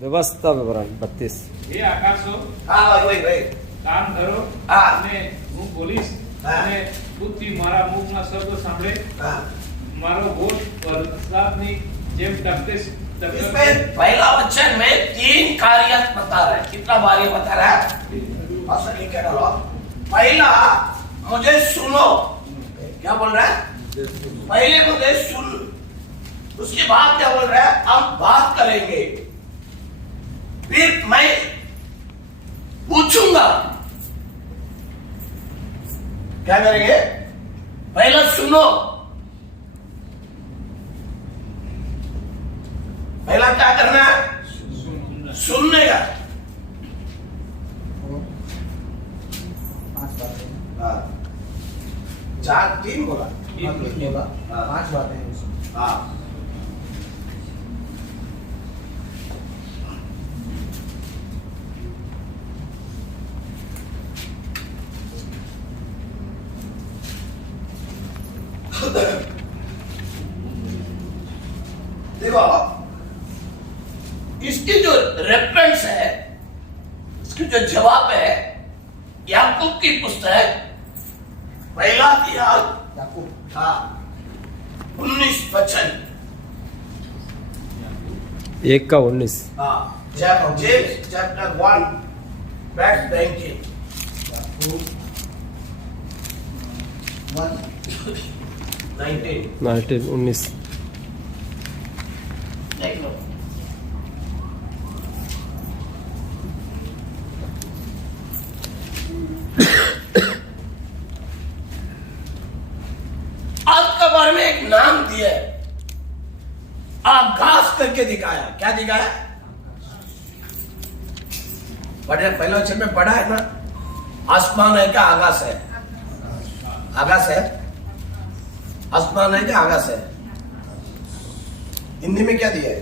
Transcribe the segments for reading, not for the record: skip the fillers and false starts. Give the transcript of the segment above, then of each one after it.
व्यवस्था विवरण 32 એ આકાશો હા ભાઈ ભાઈ કામ કરો હા. અને હું બોલીશ હા. અને બુદ્ધિ મારા મુખના શબ્દો સાંભળે हाँ મારો હોઠ વરસાદની જેમ ટપકે इसमें पहला वचन में 3 कार्य बता रहा है। कितना बार ये बता रहा है? भाषा लिख के डालो। पहला मुझे सुनो। क्या बोल रहा है? पहले मुझे सुन। उसके बाद क्या बोल रहा है? हम बात करेंगे, फिर मैं पूछूंगा। क्या करेंगे? पहला सुनो। पहला क्या करना है? सुनने का। हाँ 4-3 बोला। हाँ 5 बातें हैं उसमें। हाँ देखो इसकी जो रेफरेंस है, इसकी जो जवाब है, याकूब की पुस्तक पहला अध्याय याकूब हाँ 19 वचन 1 का 19 हाँ जेम्स चैप्टर 1 verse 19 याकूब 19 देख लो। आज के बारे में एक नाम दिया है, आकाश करके दिखाया। क्या दिखाया? पढ़े पहले अक्षर में पढ़ा है ना, आसमान है क्या आकाश है? आकाश है। आसमान है क्या आकाश है? हिंदी में क्या दिया है?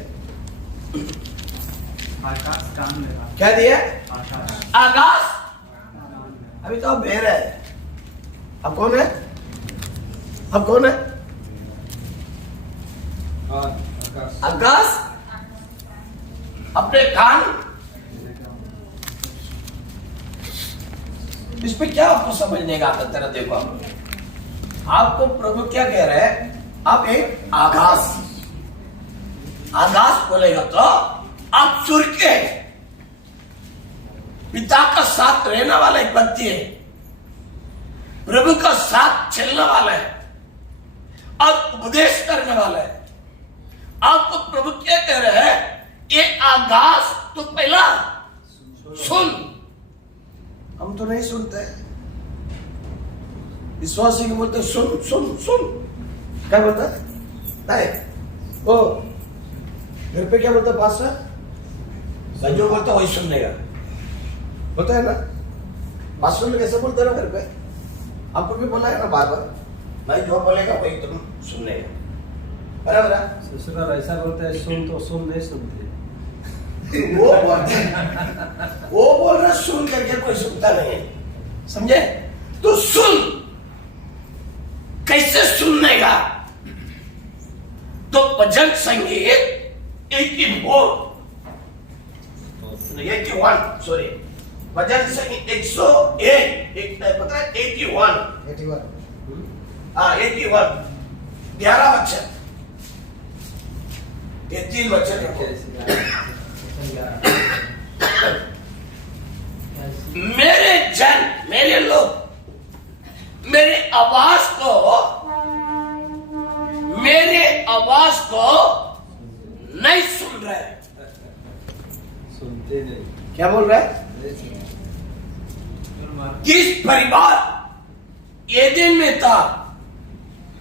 आकाश काम ले रहा क्या दिया है? आकाश आकाश। अभी तो आप बेर है। अब कौन है? अब कौन है? आकाश। अपने कान। इस पे क्या आपको समझने का आता है? देखो आपको प्रभु क्या कह रहे हैं? आप एक आकाश, आकाश बोलेगा तो आप सुर के पिता का साथ रहने वाला एक व्यक्ति है, प्रभु का साथ चलने वाला है और उपदेश करने वाला है। आपको प्रभु क्या कह रहे हैं? ये आकाश तो पहला सुन। हम तो नहीं सुनते। विश्वासी को बोलते सुन सुन सुन। क्या बोलता है? नहीं ओ घर पे क्या बोलता है पास्टर? जो बोलता वही सुनने का होता है ना। पास्टर लोग कैसे बोलते हैं ना घर पे? आपको भी बोला है ना बार बार, भाई जो बोलेगा वही तुम सुनने का। बराबर है? ससुराल ऐसा बोलता है, सुन तो सुन नहीं सुनते। वो बोलते हैं, वो बोल रहा सुन करके कोई सुनता नहीं है। समझे? तो सुन। कैसे सुनने का? तो भजन संगीत 81 सॉरी भजन संगीत 101 एक पता है 81 हाँ 81 11 वचन, ये 3 वचन है। मेरे जन, मेरे लोग मेरे आवाज को नहीं सुन रहे। सुनते नहीं। क्या बोल रहा है? किस परिवार एदेन में था,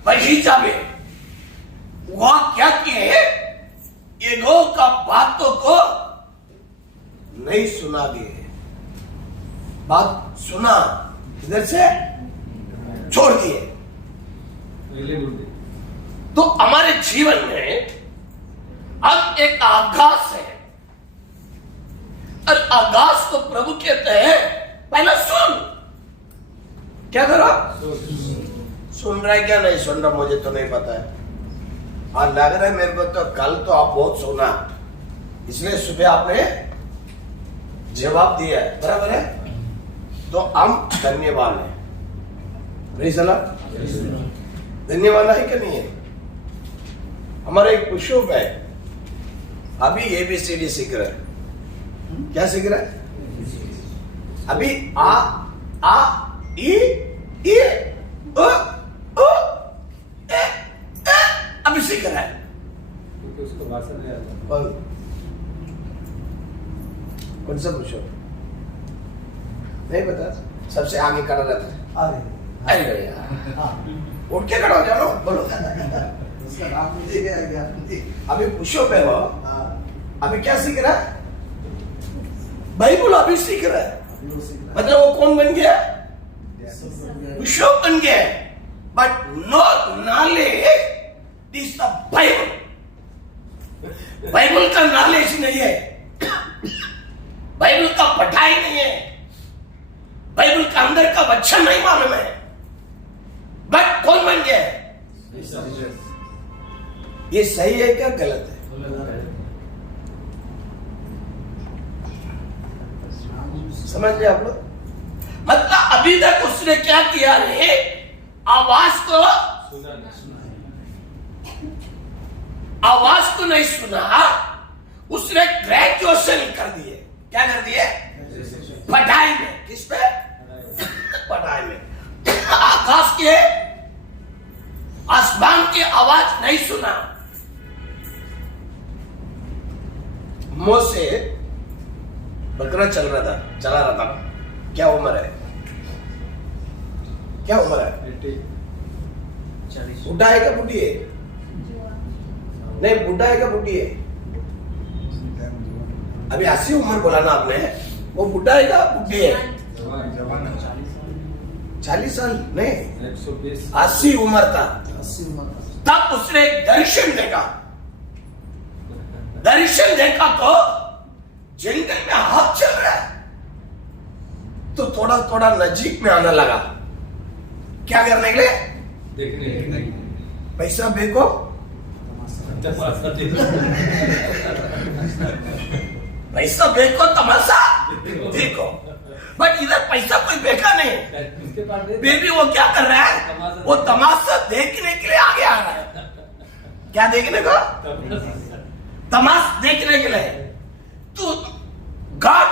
बगीचा में, वह क्या किए? यहोवा का बातों को नहीं सुना दिए। बात सुना, इधर से छोड़ दिए। तो हमारे जीवन में अब एक आकाश है, और आकाश को प्रभु कहते हैं पहला सुन। क्या करो? सुन रहा है क्या नहीं सुन रहा मुझे तो नहीं पता है। और लग रहा है मेरे को तो कल तो आप बहुत सुना, इसलिए सुबह आपने जवाब दिया है, बराबर है? तो हम धन्यवाद है। Praise the Lord. धन्यवाद है कि नहीं है? हमारा एक पुष्प है, अभी ABCD सीख रहा है। क्या सीख रहा है? अभी आ ई ओ ए अभी सीख रहा है। क्योंकि उसको भाषा नहीं आता। कौन सा पुष्प? नहीं पता। सबसे आगे खड़ा रहता है। अरे यार, उठ के खड़ा हो जाओ, बोलो। उसका नाम मुझे क्या? अभी पुष्प है वो, अभी क्या सीख रहा है? बाइबल अभी सीख रहा है। मतलब वो कौन बन गया? पुष्प बन गया। But no knowledge is the Bible. Bible का नॉलेज नहीं है, बाइबल का पढ़ाई नहीं है, बाइबल का अंदर का वचन नहीं मालूम है। बट कौन बन गया? ये सही है क्या गलत है? समझ गए आप लोग? मतलब अभी तक उसने क्या किया है? आवाज को नहीं सुना, उसने ग्रेजुएशन कर दिए। क्या कर दिए? पढ़ाई में। किस पे? पढ़ाई में। आकाश के आसमान की आवाज नहीं सुना। मोसे बकरा चला रहा था। क्या उम्र है? क्या उम्र है? 40। बुढ़ा है क्या बुढ़ी है? नहीं, बुढ़ा है क्या बुढ़ी है? अभी 80 उम्र बोला ना आपने, वो बुढ़ा है क्या बुढ़ी है? 40 साल नहीं, 120। 80 उम्र था। तब उसने एक दर्शन देखा तो जंगल में हाथ चल रहा है, तो थोड़ा थोड़ा नजीक में आने लगा। क्या करने के लिए? देखने। पैसा बेको, पैसा बेको, तमाशा देखो। बट इधर पैसा कोई बेका नहीं। उसके पास बेबी वो क्या कर रहा है? वो तमाशा देखने के लिए आगे आ रहा है। क्या देखने को? तमाशा देखने के लिए। तो गॉड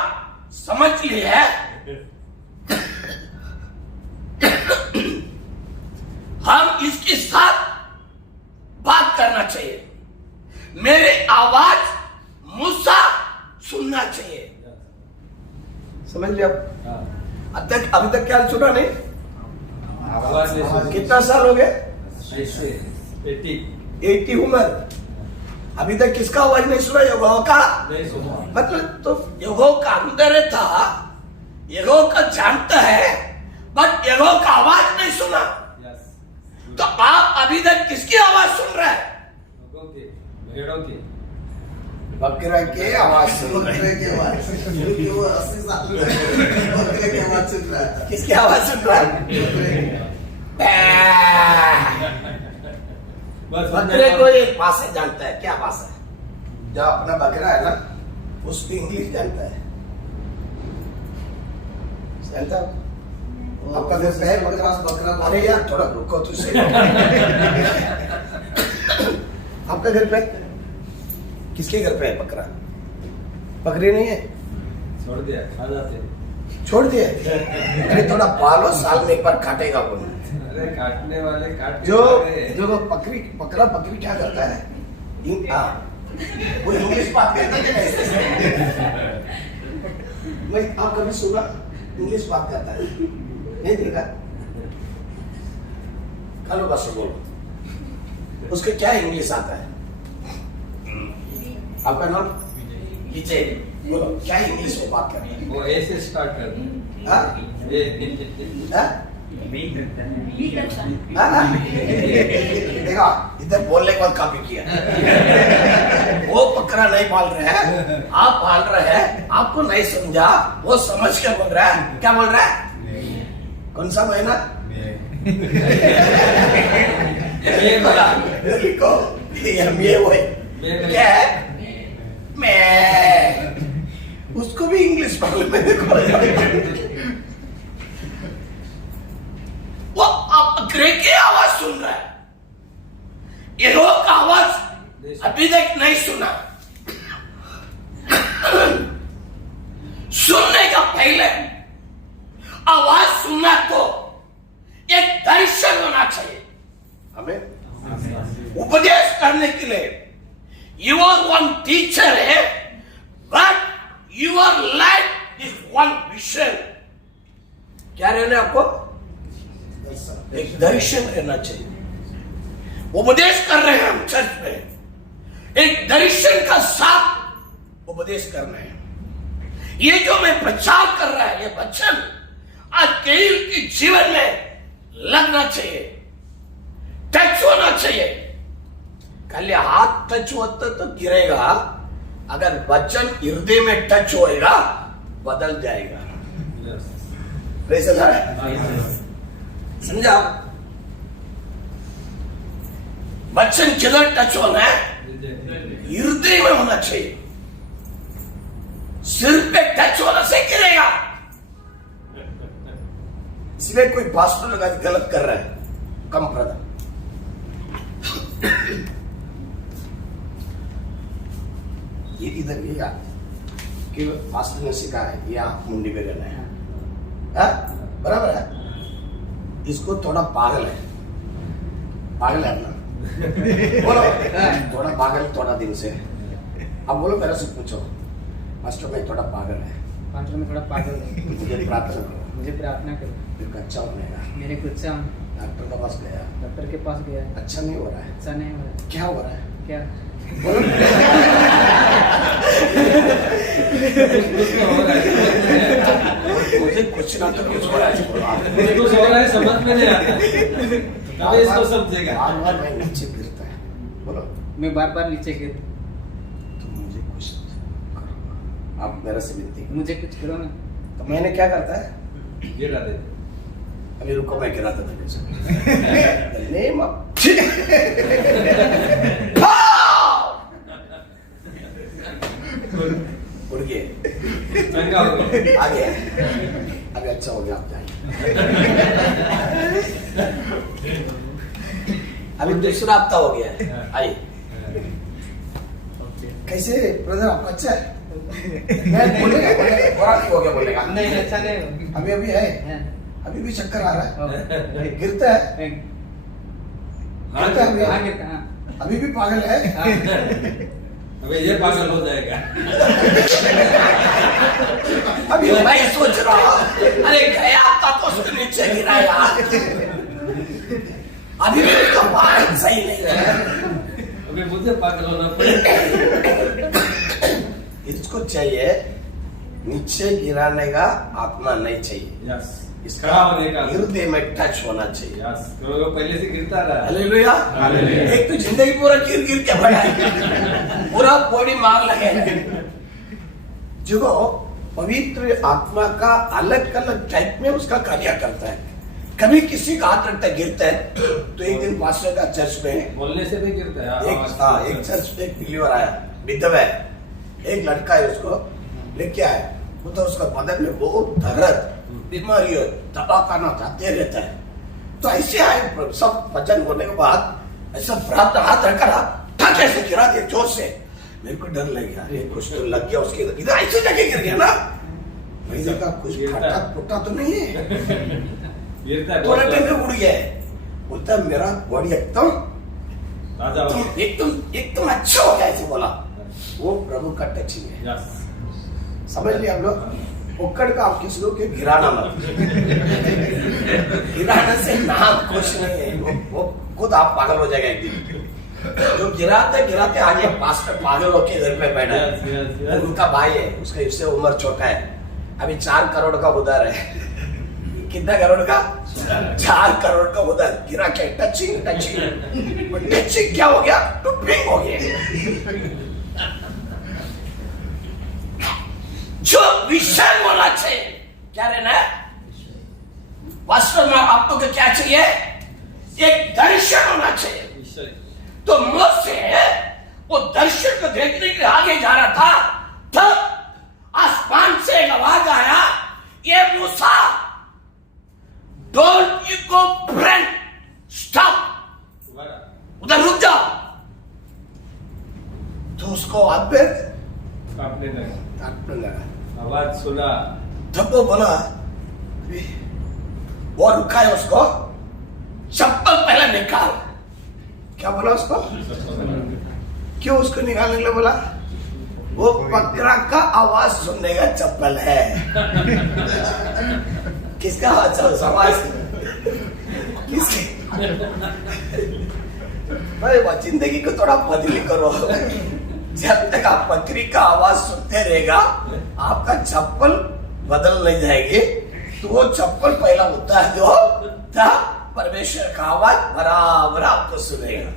समझ लिया हम इसके साथ बात करना चाहिए, मेरे आवाज मूसा सुनना चाहिए। समझ लिया? अभी तक क्या सुना नहीं? आवाज नहीं सुनी। कितना साल हो गए? ऐसे 80 उम्र। अभी तक किसका आवाज नहीं सुना? यहोवा का नहीं सुना। मतलब तो यहोवा का अंदर था, यहोवा का जानता है, बट यहोवा का आवाज नहीं सुना। तो आप अभी तक किसकी आवाज सुन रहे हैं? भेड़ों की। बकरा के आवाज सुन रहे हैं। किसकी आवाज सुन रहा है? बकरे को एक भाषा जानता है। क्या भाषा है? जो अपना बकरा है ना, उसकी इंग्लिश जानता है। जानता है? आपका घर पे है बकरा? अरे यार थोड़ा रुको तो सही। आपका घर पे किसके घर पे है बकरा? बकरी नहीं है? छोड़ दिया, खा जाते। छोड़ दिए? अरे थोड़ा पालो, साल में एक बार काटेगा वो। अरे काटने वाले काट जो बकरा बकरी क्या करता है? वो इंग्लिश बात करता है क्या? मैं आप कभी सुना इंग्लिश बात करता है? नहीं देखा? हेलो बस बोलो, उसके क्या इंग्लिश आता है? आपका नाम? विजय। बोलो क्या इंग्लिश में बात करते हैं? वो ऐसे स्टार्ट करते हैं। हाँ? हाँ? देखा, इधर बोलने के बाद कॉपी किया। वो बकरा नहीं पाल रहे हैं, आप पाल रहे हैं। आपको नहीं समझा, वो समझ के बोल रहा है। क्या बोल रहा है? कौन सा महीना? ये बोला लिखो, ये वो है। क्या है? मैं उसको भी इंग्लिश मालूम है। वो अंग्रेजी आवाज सुन रहा है, ये लोग का आवाज अभी तक नहीं सुना। सुनने का पहले आवाज सुनना तो एक दर्शन होना चाहिए हमें उपदेश करने के लिए। यूर वन टीचर है, but your life is one vision. क्या रहना है आपको? एक दर्शन रहना चाहिए। उपदेश कर रहे हैं हम चर्च में, एक दर्शन का साथ उपदेश कर रहे हैं। ये जो मैं प्रचार कर रहा है, ये वचन आज कई के जीवन में लगना चाहिए, टच होना चाहिए। खाली हाथ टच होता तो गिरेगा, अगर वचन हृदय में टच होएगा बदल जाएगा। समझा? वचन किधर टच होना है? हृदय में होना चाहिए। सिर पे टच होने से गिरेगा। इसलिए कोई पास्टर लगा गलत कर रहा है, कम प्रदा। ये इधर ये कि पास्टर ने सिखाया है, ये आप मुंडी पे करना है, बराबर है। इसको थोड़ा पागल है अपना। बोलो थोड़ा पागल, थोड़ा दिन से। अब बोलो मेरे से पूछो, मास्टर में थोड़ा पागल है, पास्टर में थोड़ा पागल है, मुझे प्रार्थना करो, मुझे प्रार्थना करो, फिर अच्छा होने का। मेरे को अच्छा, डॉक्टर के पास गया, डॉक्टर के पास गया, अच्छा नहीं हो रहा है। अच्छा नहीं हो रहा है। क्या हो रहा है? क्या? बोलो। मुझे कुछ ना तो कुछ हो रहा है। मुझे कुछ हो रहा है, समझ में नहीं आता, कब इसको समझेगा? बार मैं नीचे गिरता है। बोलो मैं बार बार नीचे गिर, तो मुझे कुछ करो, आप मेरे से विनती करो। मुझे कुछ करो ना। तो मैंने क्या करता है? गिरा देते। अभी रुको, मैं गिराता था कैसे? नेम ऑफ उड़ गए, चंगा हो गया। आ गया, अभी अच्छा हो गया, आप जाइए। अभी दूसरा हफ्ता हो गया है, आइए। कैसे ब्रदर, आपका अच्छा है? मैं बोलेगा बुरा नहीं हो गया, बोलेगा नहीं, अच्छा नहीं हो। अभी अभी है, हाँ। अभी भी चक्कर आ रहा है, हाँ। गिरता है, गिरता है हाँ, अभी, गिरता, हाँ। अभी भी पागल है। हाँ। अबे ये पागल हो जाएगा। अभी मैं सोच रहा हूँ, अरे गया था तो उसको नीचे गिरा यार, अभी भी उसका पागल सही नहीं है। अबे मुझे पागल होना पड़ेगा। इसको चाहिए नीचे गिराने का आत्मा नहीं चाहिए, यस, इसका खड़ा होने का। हृदय में टच होना चाहिए। यस, क्योंकि वो पहले से गिरता रहा। हालेलुया। हालेलुया। एक तो जिंदगी पूरा गिर गिर के बढ़ा है, पूरा बॉडी मार लगे है। जो पवित्र आत्मा का अलग अलग टाइप में उसका कार्य करता है। कभी किसी का हाथ रखता है, गिरता है, तो एक दिन पास्टर का चर्च में बोलने से भी गिरता है। एक चर्च में एक बिलीवर आया, विधवा है, एक लड़का है, उसको लेके आया। वो तो उसका बदन में बहुत दर्द, बीमारी, दवा करना चाहते रहता है। तो ऐसे आए, सब वचन होने के बाद ऐसा प्राप्त हाथ रखा, ठक ऐसे गिरा दिया जोर से। मेरे को डर लग गया, अरे कुछ तो लग गया उसके इधर, ऐसे जगह गिर गया ना। मैं देखा कुछ फटा फुटा तो नहीं है, गिरता है। थोड़ा टाइम में उड़ गया है। बोलता मेरा बॉडी एकदम अच्छा हो गया, ऐसे बोला। वो प्रभु का टचिंग है, यस, समझ लिया आप लोग। उकड़ का आप किसी लोग के गिराना मत, गिराने से नाम कुछ नहीं है, वो खुद आप पागल हो जाएगा एक दिन। जो गिराते गिराते आगे पास्टर पागल होके घर पे बैठा है, उनका भाई है, उसका इससे उम्र छोटा है, अभी 4 करोड़ का उधार है। कितना करोड़ का? 4 करोड़ का उधार। गिरा के टचिंग टचिंग क्या हो गया? टुपिंग हो गया। जो विषय होना चाहिए, क्या रहना है? वास्तव में आप लोग को क्या चाहिए? एक दर्शन होना चाहिए। तो मुझसे वो दर्शन को देखने के लिए आगे जा रहा था, तब आसमान से एक आवाज आया, ये Musa, don't you go friend, stop, उधर रुक जाओ। तो उसको हाथ पे कांपने लगा, काटने लगा। आवाज सुना, तब वो बोला, वो रुका है उसको, चप्पल पहले निकाल। क्या बोला उसको? क्यों उसको निकालने के लिए बोला? वो बकरा का आवाज सुनने का चप्पल है। किसका आवाज? किसकी? भाई जिंदगी को थोड़ा बदली करो। जब तक आप बकरी का आवाज सुनते रहेगा, आपका चप्पल बदल नहीं जाएगी। तो वो चप्पल पहला होता है जो था परमेश्वर का आवाज बराबर आपको सुनेगा।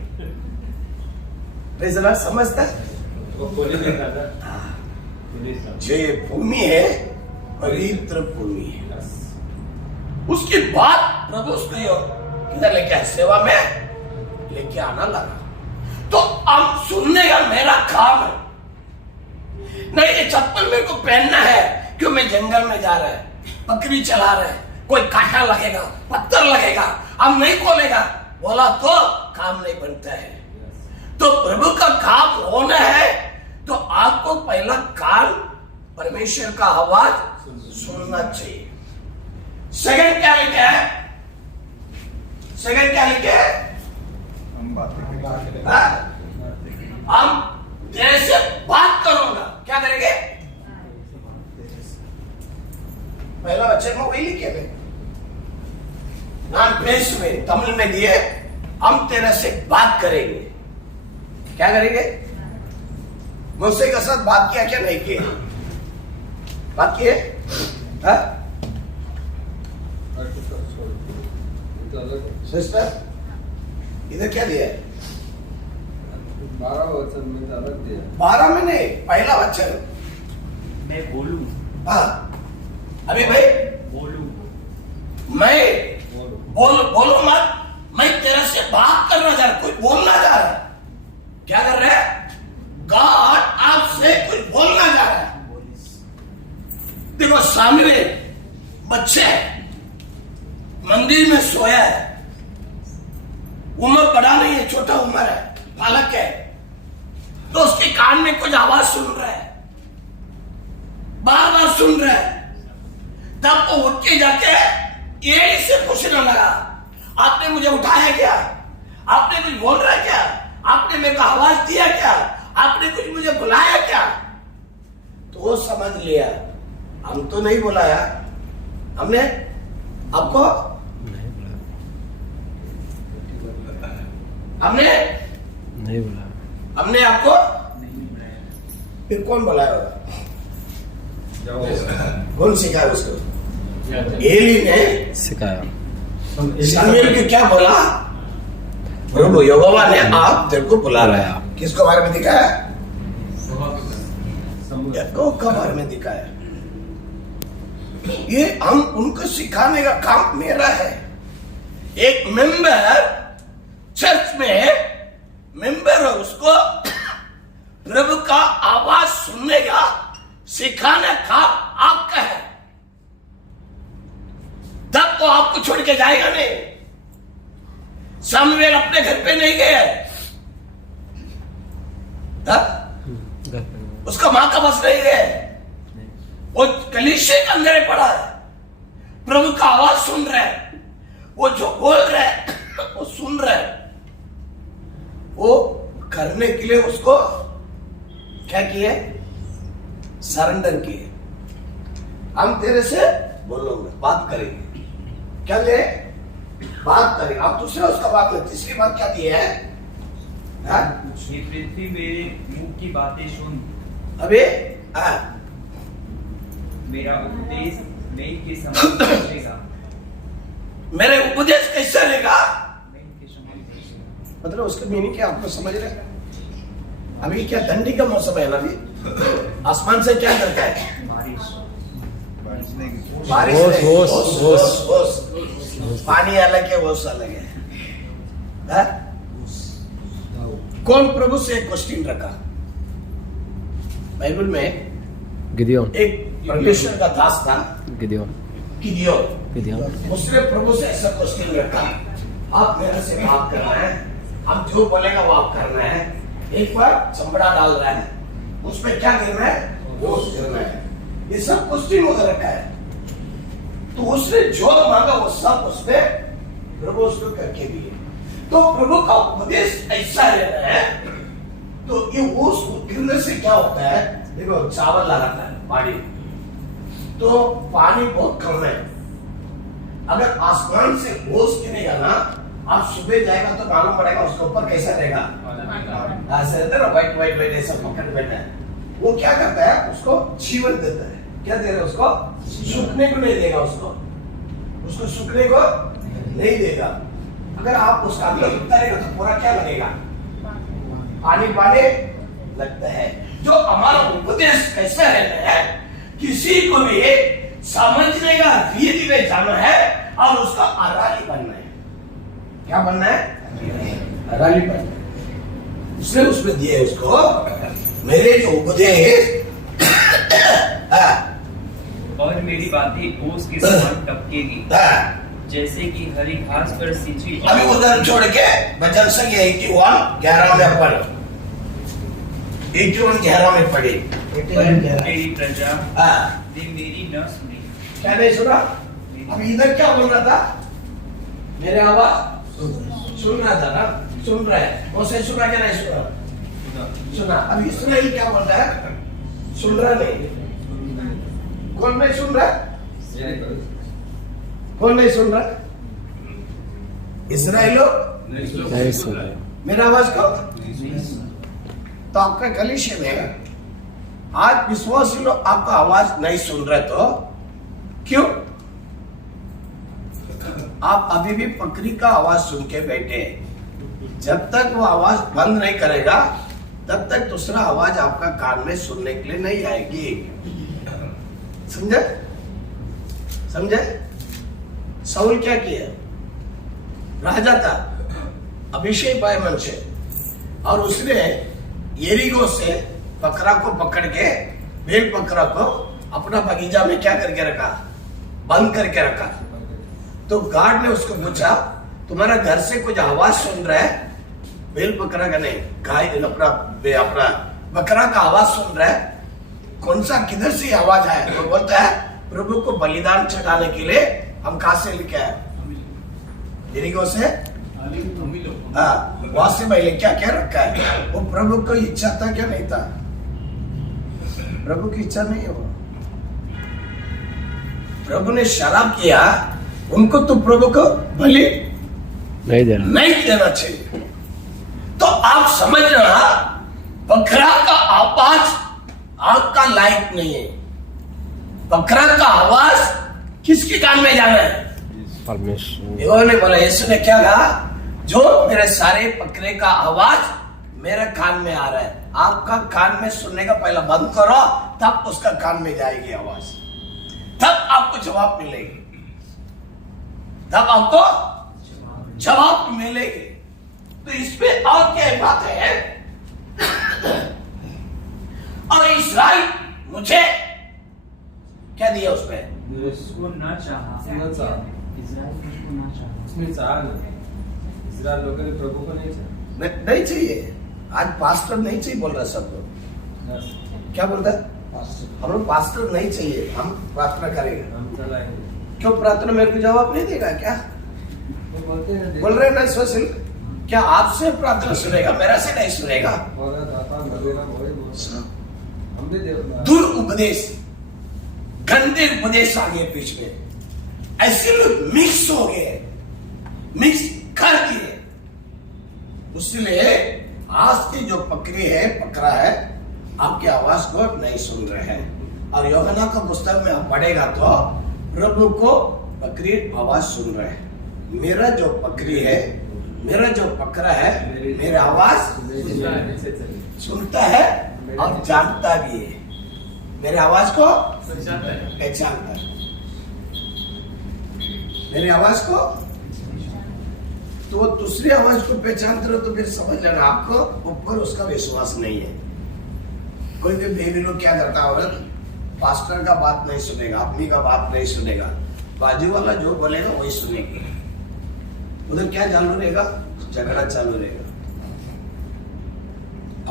जरा समझता है? वो पुलिस देखा था, पुलिस जो ये भूमि है पवित्र भूमि है। उसके बाद प्रभु उसको किधर लेके आए? सेवा में लेके आना लगा। तो अब सुनने का मेरा काम है। नहीं, ये चप्पल मेरे को पहनना है, क्यों? मैं जंगल में जा रहा है, बकरी चला रहे, कोई कांटा लगेगा, पत्थर लगेगा, हम नहीं खोलेगा, बोला तो काम नहीं बनता है। तो प्रभु का काम होना है, तो आपको पहला कान परमेश्वर का आवाज सुनना चाहिए। सेकंड क्या लिखे है? सेकंड क्या लिखे है? हम तेरे से बात करूंगा। क्या करेंगे? पहला वचन में वही लिखे थे, प्रेस में तमिल में दिए, हम तेरे से बात करेंगे। क्या करेंगे? मुझसे के साथ बात किया क्या? नहीं किया? बात किए? सिस्टर इधर क्या दिया? 12 वचन में अलग दिया। 12 में नहीं, पहला वचन। मैं बोलूं, हाँ, अभी भाई बोलूं, मैं बोलो मत, मैं तेरे से बात करना चाह रहा, कोई बोलना चाह रहा है। क्या कर रहे हैं? गॉड आपसे कुछ बोलना चाह रहा है। देखो सामने बच्चे मंदिर में सोया है, उम्र बड़ा नहीं है, छोटा उम्र है, बालक है, तो उसके कान में कुछ आवाज सुन रहा है, बार बार सुन रहा है। तब वो उठ के जाके ये से पूछने लगा, आपने मुझे उठाया क्या? आपने कुछ बोल रहा है क्या? आपने मेरे को आवाज दिया क्या? आपने कुछ मुझे बुलाया क्या? तो वो समझ लिया, हम तो नहीं बुलाया, हमने आपको हमने नहीं बोला, हमने आपको फिर कौन बुलाया होगा? कौन सिखाया उसको? एली ने सिखाया। शमूएल को क्या बोला? प्रभु यहोवा ने आप तेरे को बुला रहा है। किसको बारे में दिखाया? यहोवा के बारे में दिखाया। ये हम उनको सिखाने का काम मेरा है। एक मेंबर चर्च में मेंबर है, उसको प्रभु का आवाज सुनने का सिखाने का आपका है। तब तो आपको छोड़ के जाएगा नहीं। शमूएल अपने घर पे नहीं गए, उसका मां का बस नहीं गए, वो कलीसिया के अंदर पड़ा है, प्रभु का आवाज सुन रहा है, वो जो बोल रहा है वो सुन रहा है। वो करने के लिए उसको क्या किए? सरेंडर किए। हम तेरे से बोलोगे, बात करेंगे। क्या ले? बात करेंगे। अब दूसरे उसका बात ले। तीसरी बात क्या दी है? ये पृथ्वी मेरे मुंह की बातें सुन, अभी मेरा उपदेश नहीं के समान रहेगा। मेरे उपदेश कैसे रहेगा? नहीं के समान रहेगा। मतलब उसका मीनिंग क्या आपको समझ रहे हैं? अभी क्या ठंडी का मौसम है ना, अभी आसमान से क्या करता है? बारिश बारिश ओस, नहीं, ओस, ओस, ओस। पानी अलग है, ओस अलग है। कौन प्रभु से एक क्वेश्चन रखा? बाइबल में गिदियोन। एक परमेश्वर का दास था गिदियोन। गिदियोन। उसने प्रभु से ऐसा क्वेश्चन रखा, आप मेरे से बात करना है, आप जो बोलेगा वो आप करना है। एक बार चमड़ा डाल रहा है, उसमें क्या करना है? ओस करना है। ये सब क्वेश्चन उधर रखा है। तो उसने जो मांगा वो सब उसमें प्रभु उसको करके दिए। तो प्रभु का उपदेश ऐसा रहना है। तो ये ओस गिरने से क्या होता है? देखो चावल लगाता है पानी, तो पानी बहुत कम है। अगर आसमान से ओस गिरेगा ना, आप सुबह जाएगा तो मालूम पड़ेगा उसके ऊपर कैसा रहेगा। ऐसा रहता है ना, व्हाइट व्हाइट व्हाइट ऐसा पकड़ बैठा है। वो क्या करता है? उसको जीवन देता है। क्या दे रहा है उसको? सूखने को नहीं देगा, उसको सूखने को नहीं देगा। अगर आप उसका अंदर उतारेगा तो पूरा क्या लगेगा? पानी पानी लगता है। जो हमारा उपदेश कैसा रहना है, किसी को भी समझने का रीति में जाना है और उसका आराली बनना है। क्या बनना है? आराली बनना है। उसने उसमें दिए उसको मेरे जो उपदेश और मेरी बातें ओस के समान टपकेगी, जैसे कि हरी घास पर सिंची। अभी उधर छोड़ के भजन संख्या 81 11 में पढ़ो। 81 11 में पढ़े। मेरी प्रजा ने मेरी न सुनी। क्या नहीं सुना? अभी इधर क्या बोल रहा था? मेरे आवाज सुन रहा था ना? सुन रहा है। वो से सुना क्या नहीं सुना? सुना। अभी इसराइल क्या बोल रहा है? सुन रहा नहीं। कौन नहीं सुन रहा? कौन नहीं सुन रहा? इस्राएलो नहीं सुन रहे। मेरा आवाज को तो आपका कलीसिया में आज विश्वासी लोग आपका आवाज नहीं सुन रहे, तो क्यों? आप अभी भी बकरी का आवाज सुन के बैठे। जब तक वो आवाज बंद नहीं करेगा तब तक दूसरा आवाज आपका कान में सुनने के लिए नहीं आएगी। समझे? समझे? साउल क्या किया? राजा था, अभिषेक पाए मन से, और उसने यरीहो से बकरा को पकड़ के, भेड़ बकरा को अपना बगीचा में क्या करके रखा? बंद करके रखा। तो गार्ड ने उसको पूछा, तुम्हारा घर से कुछ आवाज सुन रहा है? भेड़ बकरा का नहीं, गाय अपना बकरा का आवाज सुन रहा है। कौन सा, किधर से आवाज आया? तो बोलता है प्रभु को बलिदान चढ़ाने के लिए हम कहां से लेके आए? यरीहो से। वहां से पहले क्या क्या रखा है? वो प्रभु को इच्छा था क्या? नहीं था। प्रभु की इच्छा नहीं हो। प्रभु ने शराब किया, उनको तो प्रभु को बलि नहीं देना चाहिए। तो आप समझना, बकरा का आवाज आपका लायक नहीं है। बकरा का आवाज किसके कान में जाना है? परमेश्वर ने बोला, यीशु ने क्या कहा? जो मेरे सारे बकरे का आवाज मेरे कान में आ रहा है, आपका कान में सुनने का पहला बंद करो, तब उसका कान में जाएगी आवाज, तब आपको जवाब मिलेगी, तब आपको जवाब मिलेगी। तो इसमें और क्या बात है? और इस्राएल मुझे क्या दिया? उसमें उसको न चाहा। इस्राएल लोगों ने प्रभु को नहीं चाहा। नहीं चाहिए। आज पास्टर नहीं चाहिए बोल रहा सब लोग। क्या बोलता है? हम लोग पास्टर नहीं चाहिए, हम प्रार्थना करेंगे। हम चलाएंगे। क्यों प्रार्थना मेरे को जवाब नहीं देगा क्या? बोल रहे ना स्वसिल, क्या आपसे प्रार्थना सुनेगा, मेरा से नहीं सुनेगा? दुरुपदेश, गंदे उपदेश आ गए बीच में। ऐसे लोग मिक्स हो गए, मिक्स कर दिए। इसलिए आज की जो पकड़ा है, आपकी आवाज को नहीं सुन रहे हैं। और यूहन्ना का पुस्तक में आप पढ़ेगा तो प्रभु को बकरी आवाज सुन रहे हैं। मेरा जो बकरी है, मेरा जो बकरा है, मेरा आवाज सुनता है और जानता भी है। मेरे आवाज को पहचानता है, मेरी आवाज को। तो दूसरी आवाज को पहचानते रहो तो फिर समझ लेना आपको ऊपर उसका विश्वास नहीं है। कोई भी बेबी लोग क्या करता है, औरत पास्टर का बात नहीं सुनेगा, अपनी का बात नहीं सुनेगा, बाजू वाला जो बोलेगा वही सुनेगी। उधर क्या चालू रहेगा, झगड़ा चालू रहेगा।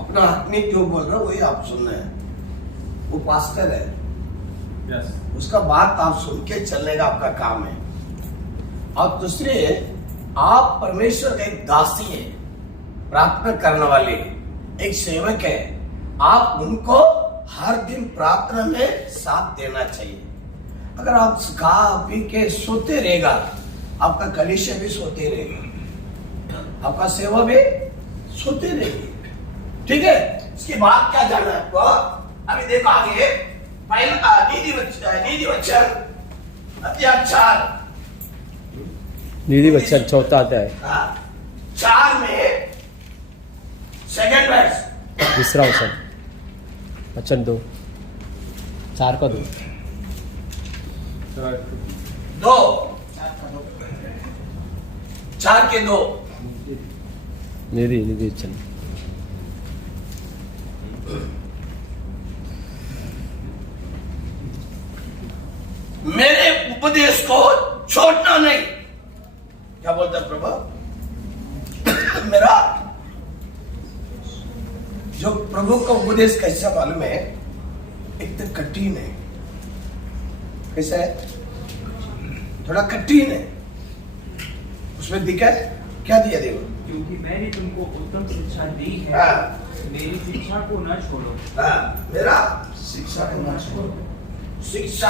अपना आदमी जो बोल रहा है वही आप सुनना है, वो पास्टर है, उसका बात आप सुन के चलने का आपका काम है। और दूसरे, आप परमेश्वर के एक दासी हैं, प्रार्थना करने वाले एक सेवक है, आप उनको हर दिन प्रार्थना में साथ देना चाहिए। अगर आप खा पी के सोते रहेगा, आपका कलीसिया भी सोते रहेगा, आपका सेवा भी सोते रहेगी। ठीक है, इसके बाद क्या जाना है आपको, अभी देखो आगे पहला नीति वचन अध्याय 4 नीति वचन 4 अध्याय 4 में सेकंड वर्स, तीसरा वचन 2, 4 का 2, 4 के 2 नीति वचन। मेरे उपदेश को छोड़ना नहीं। क्या बोलता है प्रभु? मेरा जो प्रभु का उपदेश कैसा मालूम है, एक तो कठिन है। कैसा है? थोड़ा कठिन है। उसमें दिखा क्या दिया देखो, क्योंकि मैंने तुमको उत्तम शिक्षा दी है, मेरी शिक्षा को न छोड़ो। मेरा शिक्षा को न छोड़ो। शिक्षा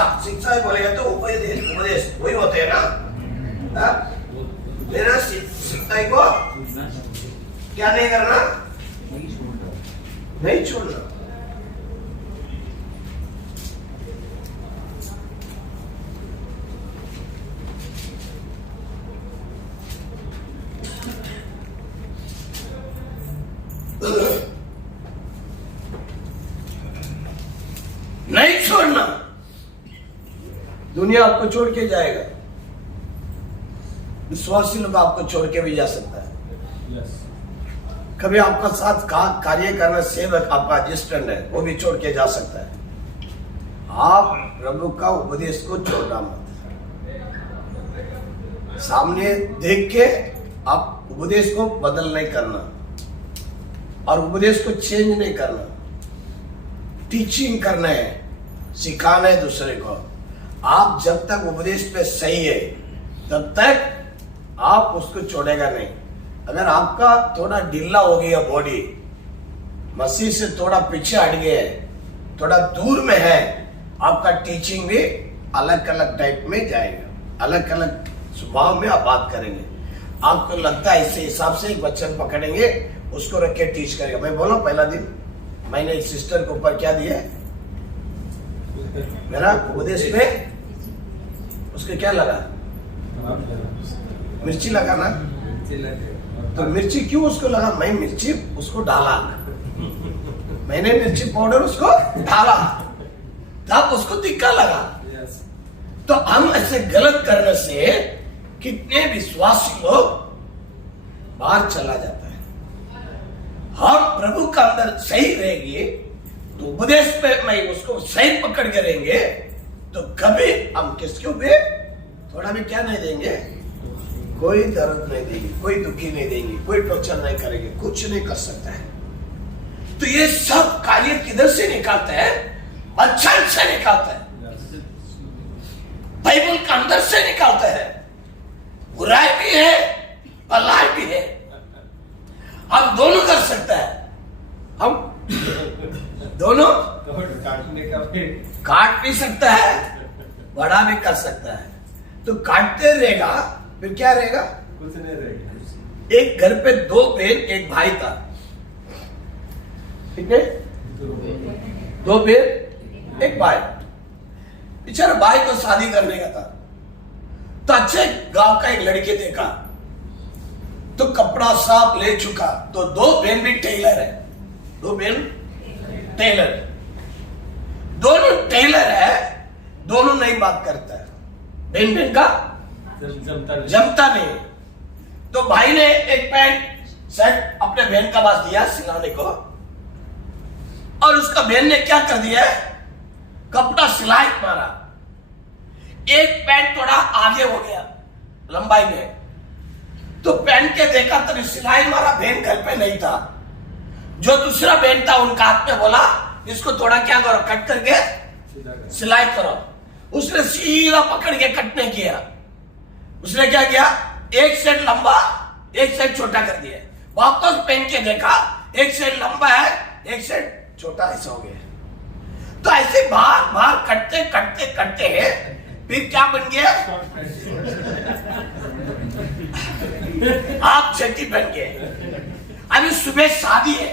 बोलेगा तो उपदेश वही होते हैं ना। मेरा शिक्षा को क्या नहीं करना, नहीं छोड़ना। नहीं छोड़ना। दुनिया आपको छोड़ के जाएगा, विश्वासी लोग आपको छोड़ के भी जा सकता है। कभी आपका साथ कार्य करना सेवक, आपका असिस्टेंट है, वो भी छोड़ के जा सकता है। आप प्रभु का उपदेश को छोड़ना मत। सामने देख के आप उपदेश को बदल नहीं करना और उपदेश को चेंज नहीं करना। टीचिंग करना है, सिखाना है दूसरे को। आप जब तक उपदेश पे सही है तब तक आप उसको छोड़ेगा नहीं। अगर आपका थोड़ा ढीला हो गया, बॉडी मसीह से थोड़ा पीछे हट गया है, थोड़ा दूर में है, आपका टीचिंग भी अलग अलग टाइप में जाएगा, अलग अलग स्वभाव में आप बात करेंगे। आपको लगता है इस हिसाब से एक वचन पकड़ेंगे, उसको रख के टीच करेगा। मैं बोला पहला दिन मैंने एक सिस्टर के ऊपर क्या दिया, मेरा उपदेश में उसके क्या लगा, मिर्ची लगा ना। तो मिर्ची क्यों उसको लगा, मैं मिर्ची उसको डाला, मैंने मिर्ची पाउडर उसको डाला, तब उसको तिक्का लगा। तो हम ऐसे गलत करने से कितने विश्वासी लोग बाहर चला जाता है। हम प्रभु का अंदर सही रहेंगे तो उपदेश पे मैं उसको सही पकड़ के रहेंगे तो कभी हम किसको भी थोड़ा भी क्या नहीं देंगे, कोई दर्द नहीं देंगे, कोई दुखी नहीं देंगे, कोई टॉर्चर नहीं करेंगे, कुछ नहीं कर सकता है। तो ये सब कार्य किधर से निकालता है, वचन से निकालता है, बाइबल के अंदर से निकालता है। बुराई भी है, भलाई भी है, हम दोनों कर सकता है। हम दोनों काट भी सकता है, बड़ा भी कर सकता है। तो काटते रहेगा फिर क्या रहेगा, कुछ नहीं रहेगा। एक घर पे 2 बहन एक भाई था, ठीक है, 2 बहन एक भाई। बेचारा भाई को शादी करने का था, तो अच्छे गांव का एक लड़के देखा, तो कपड़ा साफ ले चुका। तो 2 बहन भी टेलर है, 2 बहन टेलर, दोनों टेलर है, दोनों नहीं बात करता है, बहन का जमता नहीं। तो भाई ने एक पैंट शर्ट अपने बहन का पास दिया सिलाने को, और उसका बहन ने क्या कर दिया, कपड़ा सिलाई मारा, एक पैंट थोड़ा आगे हो गया लंबाई में, तो पहन के देखा तो सिलाई मारा, बहन घर पे नहीं था। जो दूसरा बहन था उनका हाथ में बोला इसको थोड़ा क्या करो, कट करके सिलाई करो। उसने सीधा पकड़ के कट नहीं किया, उसने क्या किया, एक सेट लंबा एक सेट छोटा कर दिया। वापस पहन के देखा एक सेट लंबा है एक सेट छोटा, ऐसा हो गया। तो ऐसे बार बार कटते कटते कटते हैं, फिर क्या बन गया, आप चड्डी बन गए। अभी सुबह शादी है,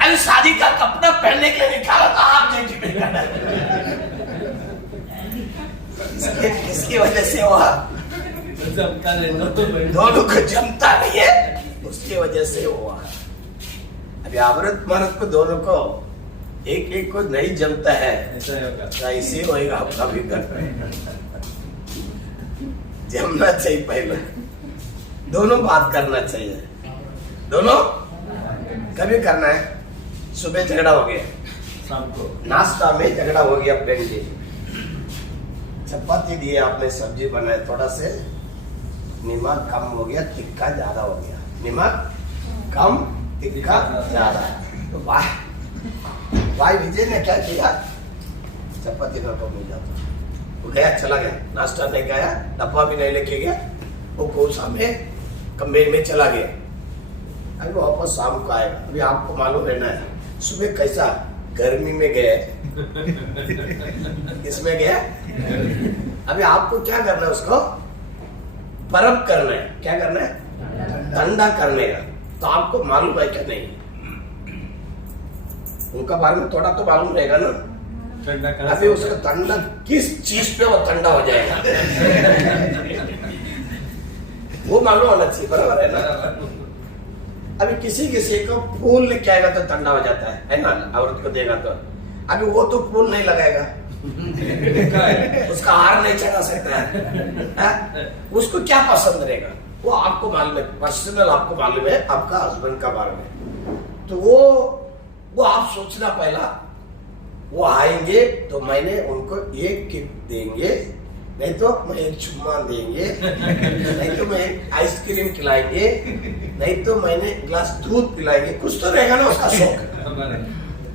अभी शादी का कपड़ा पहनने के लिए निकाला था, आप चड्डी पहना। किसकी वजह से हुआ, दोनों को जमता नहीं है, उसकी वजह से हुआ। अभी औरत मर्द को दोनों को एक एक को नहीं जमता है, ऐसे होएगा आपका भी घर में। जमना चाहिए, पहले दोनों बात करना चाहिए, दोनों कभी करना है। सुबह झगड़ा हो गया, शाम को नाश्ता में झगड़ा हो गया, प्लेन के चपाती दिए आपने, सब्जी बनाए, थोड़ा से नमक कम हो गया, तिक्का ज्यादा हो गया, नमक कम तिक्का ज्यादा। तो भाई विजय ने क्या किया, चपाती न कम हो जाता, वो गया चला गया, नाश्ता नहीं खाया, डब्बा भी नहीं लेके गया, वो कोसा में कमरे में चला गया। अभी वापस शाम को आएगा। अभी आपको मालूम रहना है सुबह कैसा गर्मी में गए, इसमें गया। अभी आपको क्या करना है, उसको बर्फ करना है, क्या करना है, ठंडा करने का। तो आपको मालूम है क्या, नहीं उनका बारे में थोड़ा तो मालूम रहेगा ना। अभी उसका ठंडा किस चीज पे वो ठंडा हो जाएगा वो मालूम होना चाहिए, बराबर है ना। अभी किसी किसी को फूल लेके आएगा तो ठंडा हो जाता है ना, औरत को देगा तो। अभी वो तो फूल नहीं लगाएगा उसका हार नहीं चढ़ा सकता है। उसको क्या पसंद रहेगा वो आपको मालूम है, पर्सनल आपको मालूम है, आपका हस्बैंड का बारे में। तो वो आप सोचना पहला, वो आएंगे तो मैंने उनको एक गिफ्ट देंगे, नहीं तो मैं एक चुम्मा देंगे, नहीं तो मैं एक आइसक्रीम खिलाएंगे, नहीं तो मैंने ग्लास दूध पिलाएंगे। कुछ तो रहेगा ना उसका शौक,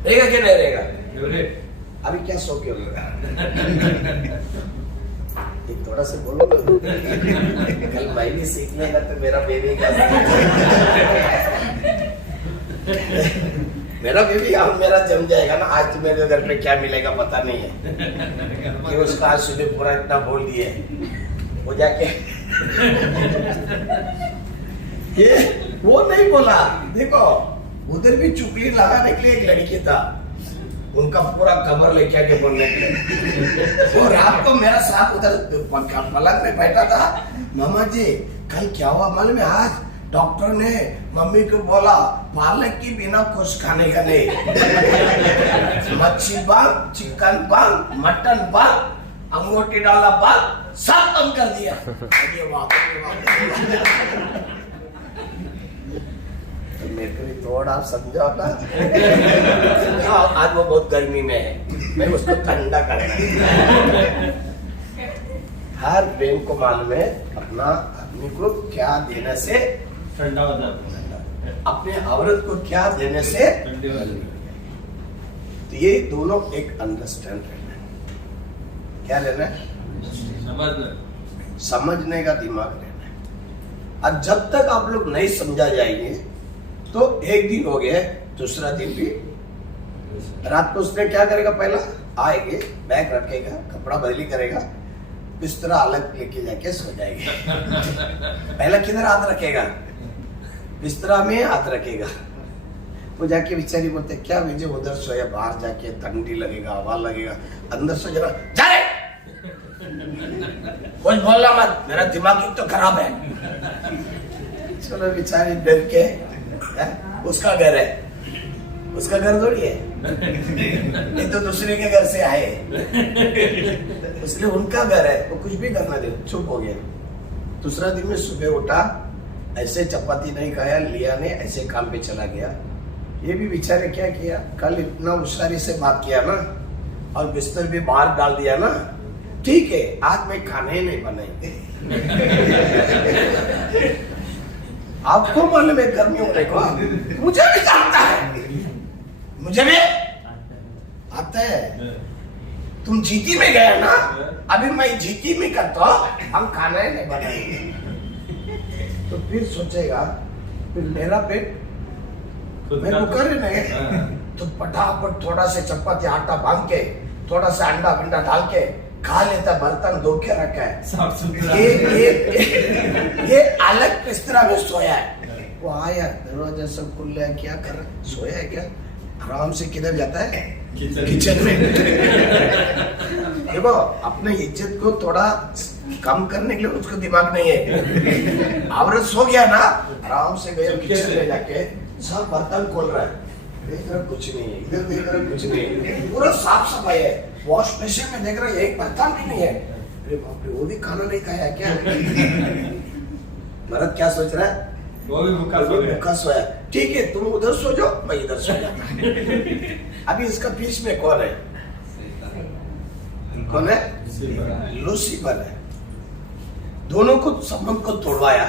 रहेगा कि नहीं रहेगा। अभी क्या शौक है एक थोड़ा से बोलो तो कल मैं भी सीखने का तो मेरा बेबी का मेरा बेबी अब मेरा जम जाएगा ना। आज तो मेरे घर पे क्या मिलेगा पता नहीं है कि उसका आज सुबह पूरा इतना बोल दिए वो जाके ये वो नहीं बोला। देखो उधर भी चुगली लगाने के लिए एक लड़की था, उनका पूरा कवर लेके आके बोलने के लिए। वो रात को मेरा साथ उधर पलंग में बैठा था। मामा जी कल क्या हुआ मालूम है, आज डॉक्टर ने मम्मी को बोला पालक की बिना कुछ खाने का नहीं, मच्छी बांग, चिकन बांग, मटन बांग, अंगूठी डाला बांग, सब बंद कर दिया। तो मेरे को भी थोड़ा आप समझाओ ना। आज वो बहुत गर्मी में है, मैं उसको ठंडा करना है। हर बहन को मालूम है अपना आदमी को क्या देने से ठंडा हो जाता है, अपने औरत को क्या देने से ठंडी हो जाती है। तो ये दोनों एक अंडरस्टैंड रहना है। क्या रहना है, समझने का दिमाग रहना है। और जब तक आप लोग नहीं समझा जाएंगे तो एक दिन हो गया, दूसरा दिन भी रात को उसने क्या करेगा, पहला आएंगे, बैग रखेगा, कपड़ा बदली करेगा, बिस्तरा अलग लेके जाके सो जाएंगे। पहला किधर हाथ रखेगा, बिस्तरा में हाथ रखेगा। वो जाके बेचारी बोलते क्या विजय उधर सोया, बाहर जाके ठंडी लगेगा, हवा लगेगा, अंदर सो जरा जा रे कुछ बोलना मत, मेरा दिमाग तो खराब है। चलो बेचारी डर के, उसका घर है, उसका घर थोड़ी है, नहीं तो दूसरे के घर से आए, इसलिए उनका घर है, वो कुछ भी करना दे। चुप हो गया, दूसरा दिन में सुबह उठा, ऐसे चपाती नहीं खाया, लिया ने ऐसे काम पे चला गया। ये भी बेचारे क्या किया, कल इतना होशियारी से बात किया ना और बिस्तर भी बाहर डाल दिया ना, ठीक है आज मैं खाने ही नहीं बनाएंगे। आपको मालूम है गर्मियों देखो, मुझे भी आता है, मुझे भी आता है। तुम जीती में गया ना, अभी मैं जीती में करता हूं, हम खाना ही नहीं बनाएंगे। तो फिर सोचेगा फिर मेरा पेट मैं भूखा नहीं, तो फटाफट थोड़ा से चपाती आटा बांध के, थोड़ा सा अंडा बिंडा डाल के खा लेता, बर्तन धो के रखा है, साफ सुथरा। ये अलग बिस्तरा में सोया है। वो आया, दरवाजा सब खुला है, क्या कर रहा है, सोया है क्या, आराम से किधर जाता है, किचन में। देखो अपने इज्जत को थोड़ा कम करने के लिए उसको दिमाग नहीं है। औरत सो गया ना, आराम से गया किचन में जाके सब बर्तन खोल रहा है, देख रहा कुछ नहीं है, इधर देख रहा कुछ नहीं है, पूरा साफ सफाई है। वॉश बेसिन में देख रहा है एक बर्तन भी नहीं है। अरे बाप रे, वो भी खाना नहीं खाया क्या? भरत क्या सोच रहा है, वो भी भूखा सोया। ठीक है तुम उधर सो जाओ, मैं इधर सो जाता। अभी इसका बीच में कौन है, कौन है, लूसीफर है। दोनों को संबंध को तोड़वाया,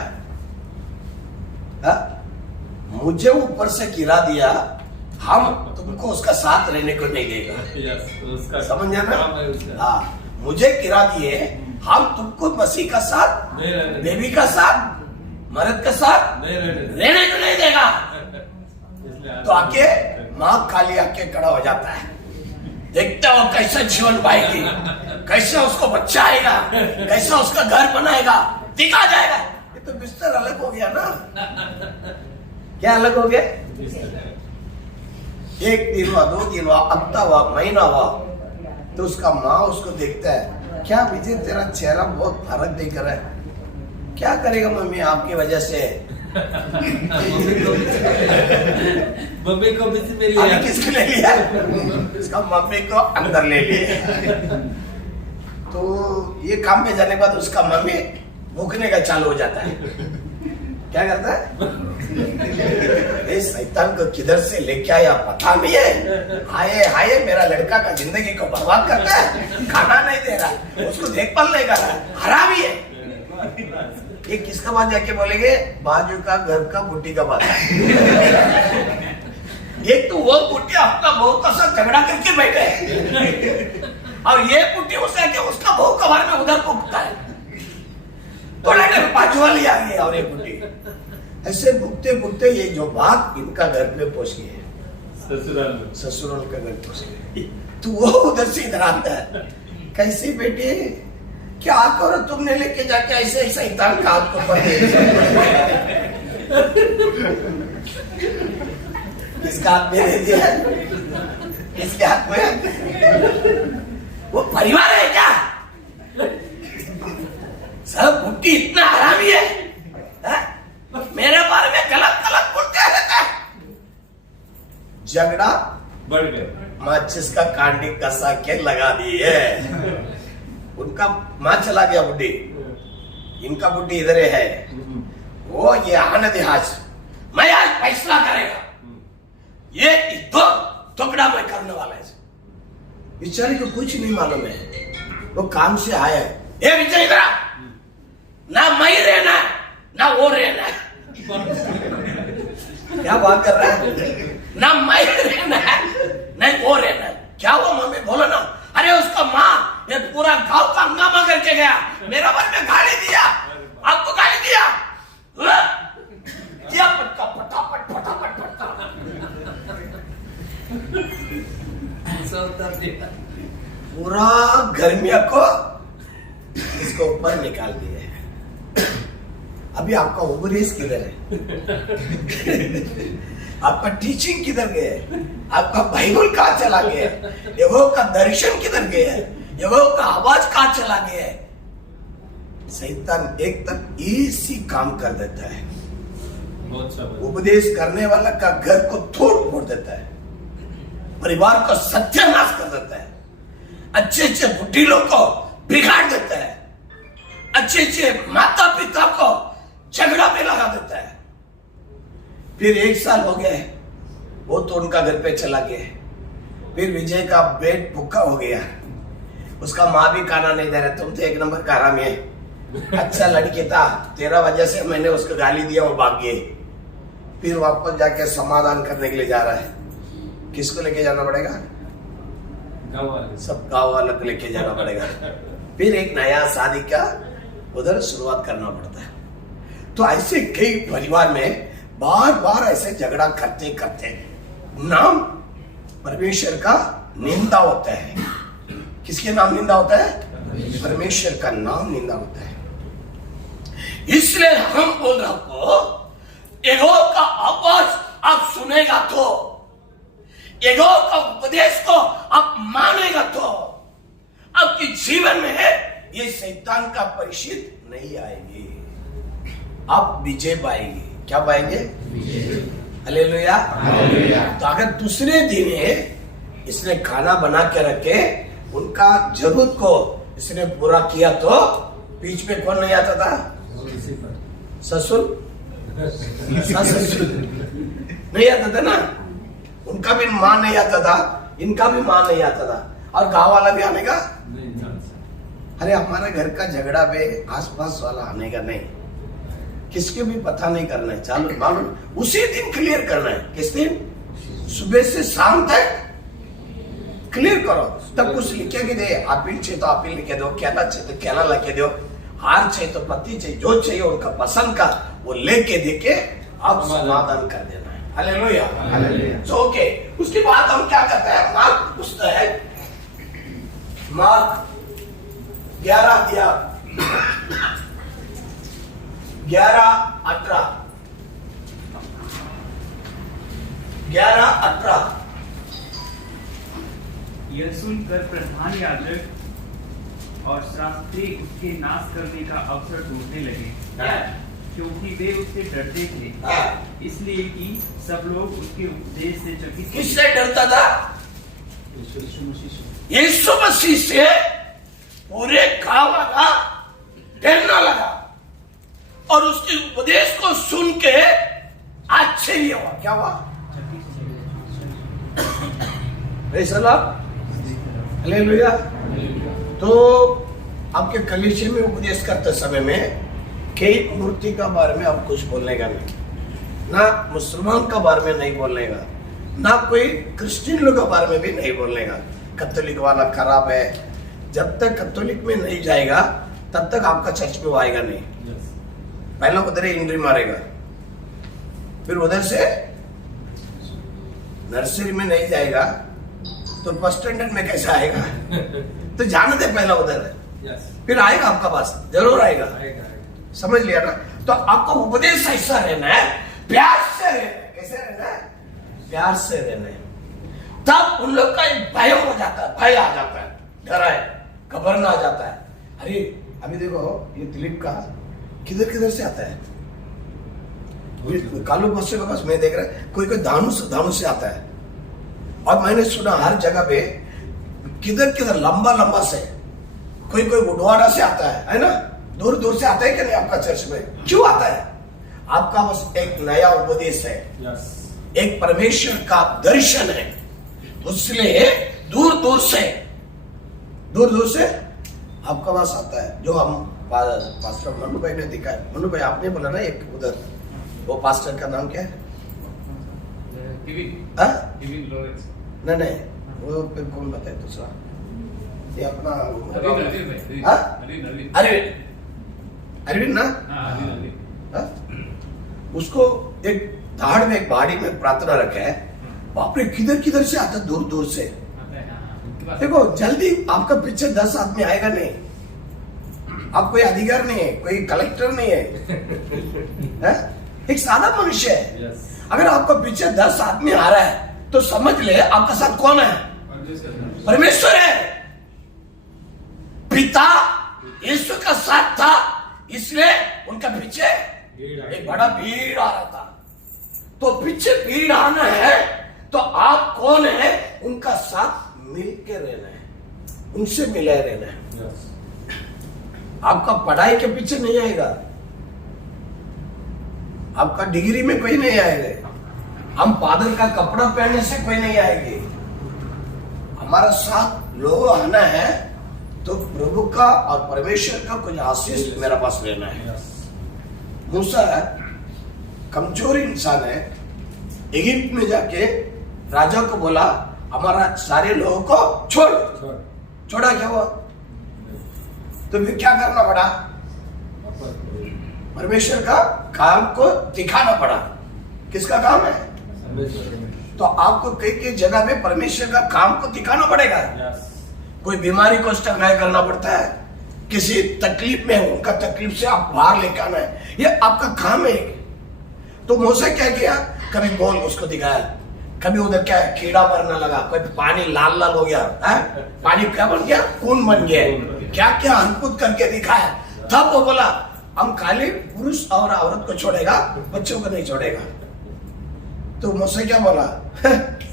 मुझे ऊपर से गिरा दिया, हम तुमको उसका साथ रहने को नहीं देगा। समझ ना? हाँ, मुझे गिरा दिए, हम तुमको मसीह का साथ, बेबी का साथ, मर्द का साथ रहने को नहीं देगा। तो आके माँ खाली आके खड़ा हो जाता है, देखते हो कैसा जीवन पाएगी, कैसा उसको बच्चा आएगा, कैसा उसका घर बनाएगा, दिखा जाएगा। ये तो बिस्तर अलग हो गया ना। क्या अलग हो गया? एक दिन हुआ, 2 दिन हुआ, हफ्ता हुआ, महीना हुआ, तो उसका माँ उसको देखता है, क्या विजय तेरा चेहरा बहुत फर्क दिख रहा है, क्या करेगा मम्मी आपकी वजह से? मम्मी को भी ले लिया। किसको ले लिया? इसका मम्मी को अंदर ले लिया। तो ये काम पे जाने के बाद उसका मम्मी भूखने का चालू हो जाता है। क्या करता है? इस शैतान को किधर से लेके आया पता नहीं है, हाय हाय मेरा लड़का का जिंदगी को बर्बाद करता है, खाना नहीं दे रहा, उसको देखभाल नहीं कर रहा, हरामी है। ये किसका बात जाके बोलेंगे? बाजू का घर का बुट्टी का बात। एक तो वो बुट्टी अपना बहू का साथ झगड़ा करके बैठे है, और ये बुट्टी उसे आके उसका बहू का बारे में उधर भुगता है, तो लड़के बाजू वाली आ गई और ये बुट्टी। ऐसे भुगते भुगते ये जो बात इनका घर पे पहुंच गई है, ससुराल का घर पहुंच गई। तो वो उधर से इधर आता है, कैसी बेटी क्या करो तुमने लेके जाके ऐसे ऐसा शैतान का हाथ को पकड़ किसका हाथ में दे दिया, किसके हाथ में? वो परिवार है क्या? सब बुट्टी इतना हरामी है, मेरे बारे में गलत गलत बोलते रहता है। झगड़ा बढ़ गया, माचिस का कांडी कसा के लगा दिए। उनका माँ चला गया बुड्ढी, इनका बुड्ढी इधर है। वो ये आनंद आज मैं आज फैसला करेगा, ये दो टुकड़ा मैं करने वाला है। बेचारे को कुछ नहीं मालूम है, वो काम से आया है। ये बेचारे इधर ना मैं रहना है ना वो रहना है। क्या बात कर रहा है? ना मैं रहना है नहीं वो रहना है। क्या हुआ मम्मी बोलो ना? अरे उसका माँ ये पूरा गांव का हंगामा करके गया, मेरा बारे में गाली दिया, आपको गाली दिया, फटाफट फटाफट फटाफट पूरा गर्मिया को इसको ऊपर निकाल दिया। अभी आपका उपदेश किधर है? आपका टीचिंग किधर गया? आपका बाइबल कहाँ चला गया? यहोवा का दर्शन किधर गया? यहोवा का आवाज कहाँ चला गया? शैतान एक तक इसी काम कर देता है, उपदेश करने वाला का घर को तोड़ फोड़ देता है, परिवार को सत्यानाश कर देता है, अच्छे अच्छे बुढ़ी लोग को बिगाड़ देता है, अच्छे अच्छे माता पिता को झगड़ा में लगा देता है। फिर 1 साल हो गया, वो तो उनका घर पे चला गया। फिर विजय का पेट भूखा हो गया, उसका माँ भी खाना नहीं दे रहा, तुम तो 1 नंबर का हरामी है, अच्छा लड़की था, तेरा वजह से मैंने उसको गाली दिया, वो भाग गए। फिर वापस जाके समाधान करने के लिए जा रहा है। किसको लेके जाना पड़ेगा? सब गाँव वालों को लेके जाना पड़ेगा। फिर एक नया शादी का उधर शुरुआत करना पड़ता है। तो ऐसे कई परिवार में बार बार ऐसे झगड़ा करते करते नाम परमेश्वर का निंदा होता है। किसके नाम निंदा होता है? परमेश्वर का नाम निंदा होता है। इसलिए हम बोल रहे हो, यहोवा का आवाज आप सुनेगा तो, यहोवा का उपदेश को आप मानेगा तो आपके जीवन में ये शैतान का परिचित नहीं आएगी, आप विजय पाएंगे। क्या पाएंगे? हालेलुया। तो अगर दूसरे दिन इसने खाना बना के रखे, उनका जरूरत को इसने पूरा किया, तो बीच में कौन नहीं आता था? ससुर नहीं आता था ना, उनका भी मां नहीं आता था, इनका भी मां नहीं आता था, और गांव वाला भी आने का। अरे हमारे घर का झगड़ा पे आसपास वाला आने का नहीं, किसके भी पता नहीं करना है, चालू मालूम उसी दिन क्लियर करना है। किस दिन? सुबह से शाम तक क्लियर करो। तब कुछ लिखे के दे, अपील चाहिए तो अपील लिखे दो, कहना चाहिए तो कहना लिखे दो, हार चाहिए तो पत्ती चाहिए, जो चाहिए उनका पसंद का वो लेके देके अब समाधान कर देना है। Hallelujah, hallelujah. तो ओके, उसके बाद हम क्या करते हैं? मार्क पूछता है, मार्क 11:18 यह सुनकर प्रधान याजक और शास्त्री उसके नाश करने का अवसर ढूंढने लगे, क्योंकि वे उससे डरते थे, इसलिए कि सब लोग उसके उपदेश से चकित। किससे डरता था? यीशु मसीह से पूरे गांव वाला डरने लगा, और उसके उपदेश को सुन के आश्चर्य हुआ। क्या हुआ? हालेलुया। तो आपके कलीसिया में उपदेश करते समय में कई मूर्ति का बारे में आप कुछ बोलने का नहीं, ना मुसलमान का बारे में नहीं बोलने का, ना कोई क्रिश्चियन लोग के बारे में भी नहीं बोलने का। कैथोलिक वाला खराब है, जब तक कैथोलिक में नहीं जाएगा तब तक आपका चर्च में वो आएगा नहीं। पहला उधर एंट्री मारेगा, फिर उधर से नर्सरी में नहीं जाएगा तो फर्स्ट स्टैंडर्ड में कैसे आएगा? तो जाने दे पहला उधर, फिर आएगा आपका पास, जरूर आएगा। समझ लिया ना? तो आपको उपदेश ऐसा रहना है, प्यार से रहना है। कैसे रहना है? प्यार से रहना है। तब उन लोग का एक भय हो जाता है, भय आ जाता है, डर है, घबराना आ जाता है। अरे अभी देखो ये दिलीप का किधर किधर से आता है, कालू बस से बस मैं देख रहा, कोई दानू से आता है, और मैंने सुना हर जगह पे किधर किधर लंबा लंबा से, कोई उडवाड़ा से आता है ना, दूर दूर से आता है कि नहीं आपका चर्च में? क्यों आता है? आपका बस एक नया उपदेश है, एक परमेश्वर का दर्शन है, उसलिए दूर दूर से आपका पास आता है। जो हम पास्टर मनु भाई ने दिखा है, मनु भाई आपने बोला ना एक उधर, वो पास्टर का नाम क्या है? नहीं, वो फिर कौन बताए दूसरा? ये अपना अरविंद ना, उसको एक धाड़ में एक पहाड़ी में प्रार्थना रखा है। बाप रे, किधर किधर से आता, दूर दूर से। देखो जल्दी आपका पीछे 10 आदमी आएगा नहीं, आप कोई अधिकार नहीं है, कोई कलेक्टर नहीं है, एक सादा मनुष्य है। अगर आपका पीछे 10 आदमी आ रहा है तो समझ ले आपका साथ कौन है? परमेश्वर है। पिता यीशु का साथ था, इसलिए उनका पीछे एक बड़ा भीड़ आ रहा था। तो पीछे भीड़ आना है तो आप कौन है? उनका साथ मिल के रहना है, उनसे मिले रहना है। आपका पढ़ाई के पीछे नहीं आएगा, आपका डिग्री में कोई नहीं आएगा, हम फादर का कपड़ा पहनने से कोई नहीं आएंगे। हमारा साथ लोग आना है तो प्रभु का और परमेश्वर का कुछ आशीष मेरे पास लेना है। मूसा कमजोर इंसान है, इजिप्ट में जाके राजा को बोला हमारा सारे लोगों को छोड़ा क्या हुआ? तो फिर क्या करना पड़ा? परमेश्वर का काम को दिखाना पड़ा। किसका काम है? तो आपको कई कई जगह में परमेश्वर का काम को दिखाना पड़ेगा। कोई बीमारी को स्टंगाई करना पड़ता है, किसी तकलीफ में हो, उनका तकलीफ से आप बाहर लेकर आना है, ये आपका काम है। तो मूसा क्या किया? कभी बोल उसको दिखाया, कभी उधर क्या है कीड़ा मरने लगा, कोई पानी लाल लाल हो गया है? पानी क्या बन गया? खून बन गया। क्या क्या अद्भुत करके दिखाया। तब वो बोला हम खाली पुरुष और औरत को छोड़ेगा, बच्चों को नहीं छोड़ेगा। तो मूसा क्या बोला?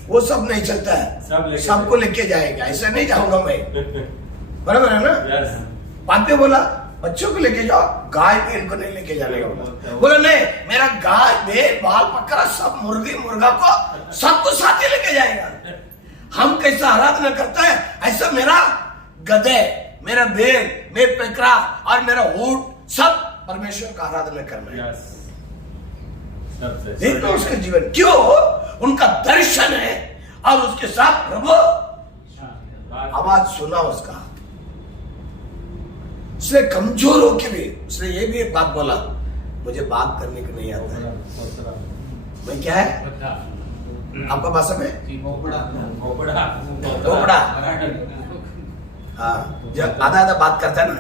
वो सब नहीं चलता है, सबको लेके जाएगा, ऐसा नहीं जाऊंगा मैं। बराबर है ना? बाद में बोला बच्चों को लेके जाओ, गाय बैल को नहीं लेके जाने का बोला नहीं, मेरा गाय बैल बाल पकड़ा सब मुर्गी मुर्गा को सबको साथ ही लेके जाएगा। हम कैसा आराधना करता है ऐसा मेरा गधे, मेरा बैल, मेरा पेकरा और मेरा ऊंट सब परमेश्वर का आराधना करना है। देखो उसका जीवन क्यों, उनका दर्शन है और उसके साथ प्रभु आवाज सुना उसका। उसने कमजोर होके भी उसने ये भी एक बात बोला, मुझे बात करने को नहीं आता है। मैं क्या है आपका भाषा में? भोपड़ा। हाँ, जब आधा आधा बात करता है ना,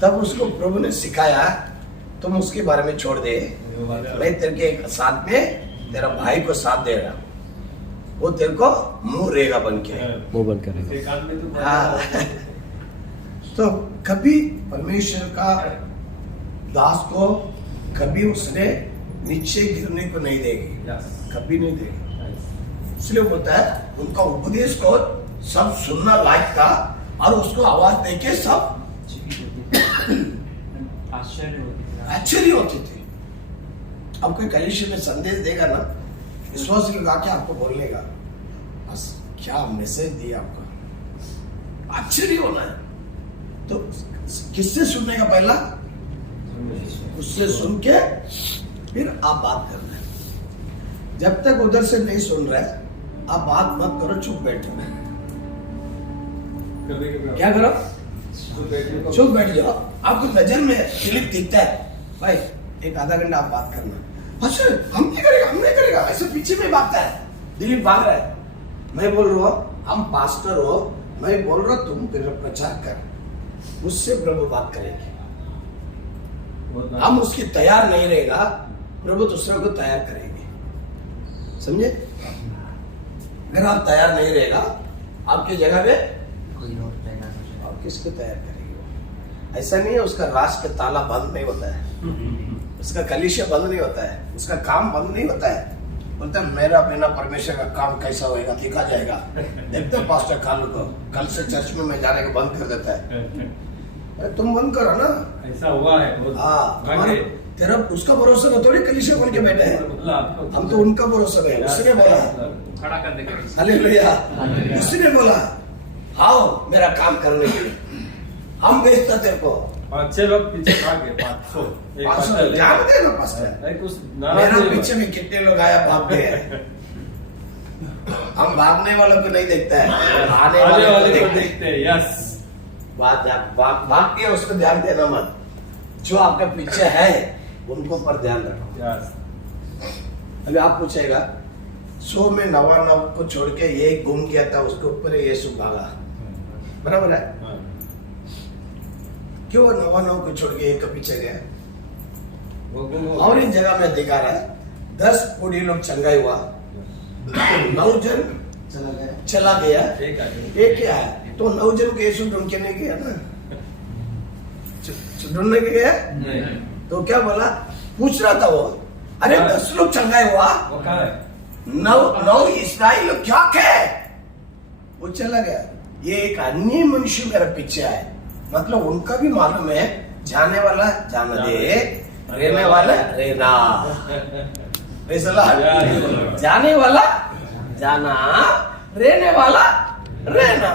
तब उसको प्रभु ने सिखाया तुम उसके बारे में छोड़ दे, मैं तेरे के साथ में तेरा भाई को साथ दे रहा, वो तेरे को मुंह रहेगा बन के, मुंह बन करेगा। हाँ। तो कभी परमेश्वर का दास को कभी उसने नीचे गिरने को नहीं देगी, कभी नहीं देगी। इसलिए होता है उनका उपदेश को सब सुनना लायक था और उसको आवाज देके सब आश्चर्य होती थी। अब कोई कलीसिया में संदेश देगा ना, विश्वास लगा के आपको बोलने का बस क्या मैसेज दिया आपका, आश्चर्य होना है। तो किससे सुनने का? पहला उससे सुन के फिर आप बात करना है। जब तक उधर से नहीं सुन रहे आप बात मत करो, चुप बैठो। क्या करो? चुप बैठ जाओ। आपको नजर में क्लिप दिखता है भाई, एक आधा घंटा आप बात करना। अच्छा हम नहीं करेगा, हम नहीं करेगा, ऐसे पीछे में भागता है, दिलीप भाग रहा है। मैं बोल रहा हूँ हम पास्टर हो, मैं बोल रहा तुम प्रचार कर, मुझसे प्रभु बात करेंगे। हम उसकी तैयार नहीं रहेगा, प्रभु दूसरे को तैयार करेंगे। समझे? अगर आप तैयार नहीं रहेगा आपकी जगह में कोई और रहेगा, आप किसको तैयार करेंगे? ऐसा नहीं है उसका राज का ताला बंद नहीं होता है, उसका कलीसिया बंद नहीं होता है, उसका काम बंद नहीं होता है। बोलता है मेरा बिना परमेश्वर का काम कैसा होएगा, देखा जाएगा। देखते हो पास्टर कालू को, कल से चर्च में मैं जाने को बंद कर देता है। अरे तुम बंद करो ना, ऐसा हुआ है। हाँ, तेरा उसका भरोसा में थोड़ी कलीसिया बन के बैठे हैं, हम तो उनका भरोसा में। उसने बोला खड़ा कर देंगे, हालेलुया। उसने बोला आओ मेरा काम करने के लिए, हम भेजता तेरे को। अच्छे लोग पीछे भाग गए, 500 जानते ना पास्टर, मेरा पीछे में कितने लोग आया भाग गए। हम भागने वालों को नहीं देखता है, आने वाले को देखते हैं। यस, भाग के उसको ध्यान देना मत, जो आपके पीछे है उनको पर ध्यान रखो। अभी आप पूछेगा 100 में 99 को छोड़ के ये गुम गया था, उसके ऊपर यीशु भागा, बराबर है? क्यों 99 को छोड़ के एक पीछे गया? और इन जगह में दिखा रहा है 10 बूढ़े लोग चंगाई हुआ, 9 जन चला गया, एक क्या है? तो 9 जन को यीशु ढूंढ के नहीं गया ना, ढूंढने के गया तो क्या बोला? पूछ रहा था वो, अरे 10 लोग चंगाई हुआ, नौ इस्राइल क्या कहे, वो चला गया। ये एक अन्य मनुष्य मेरे पीछे आए, मतलब उनका भी मालूम है जाने वाला जाना दे, रहने वाला रहना। जाने वाला जाना, रहने वाला रहना।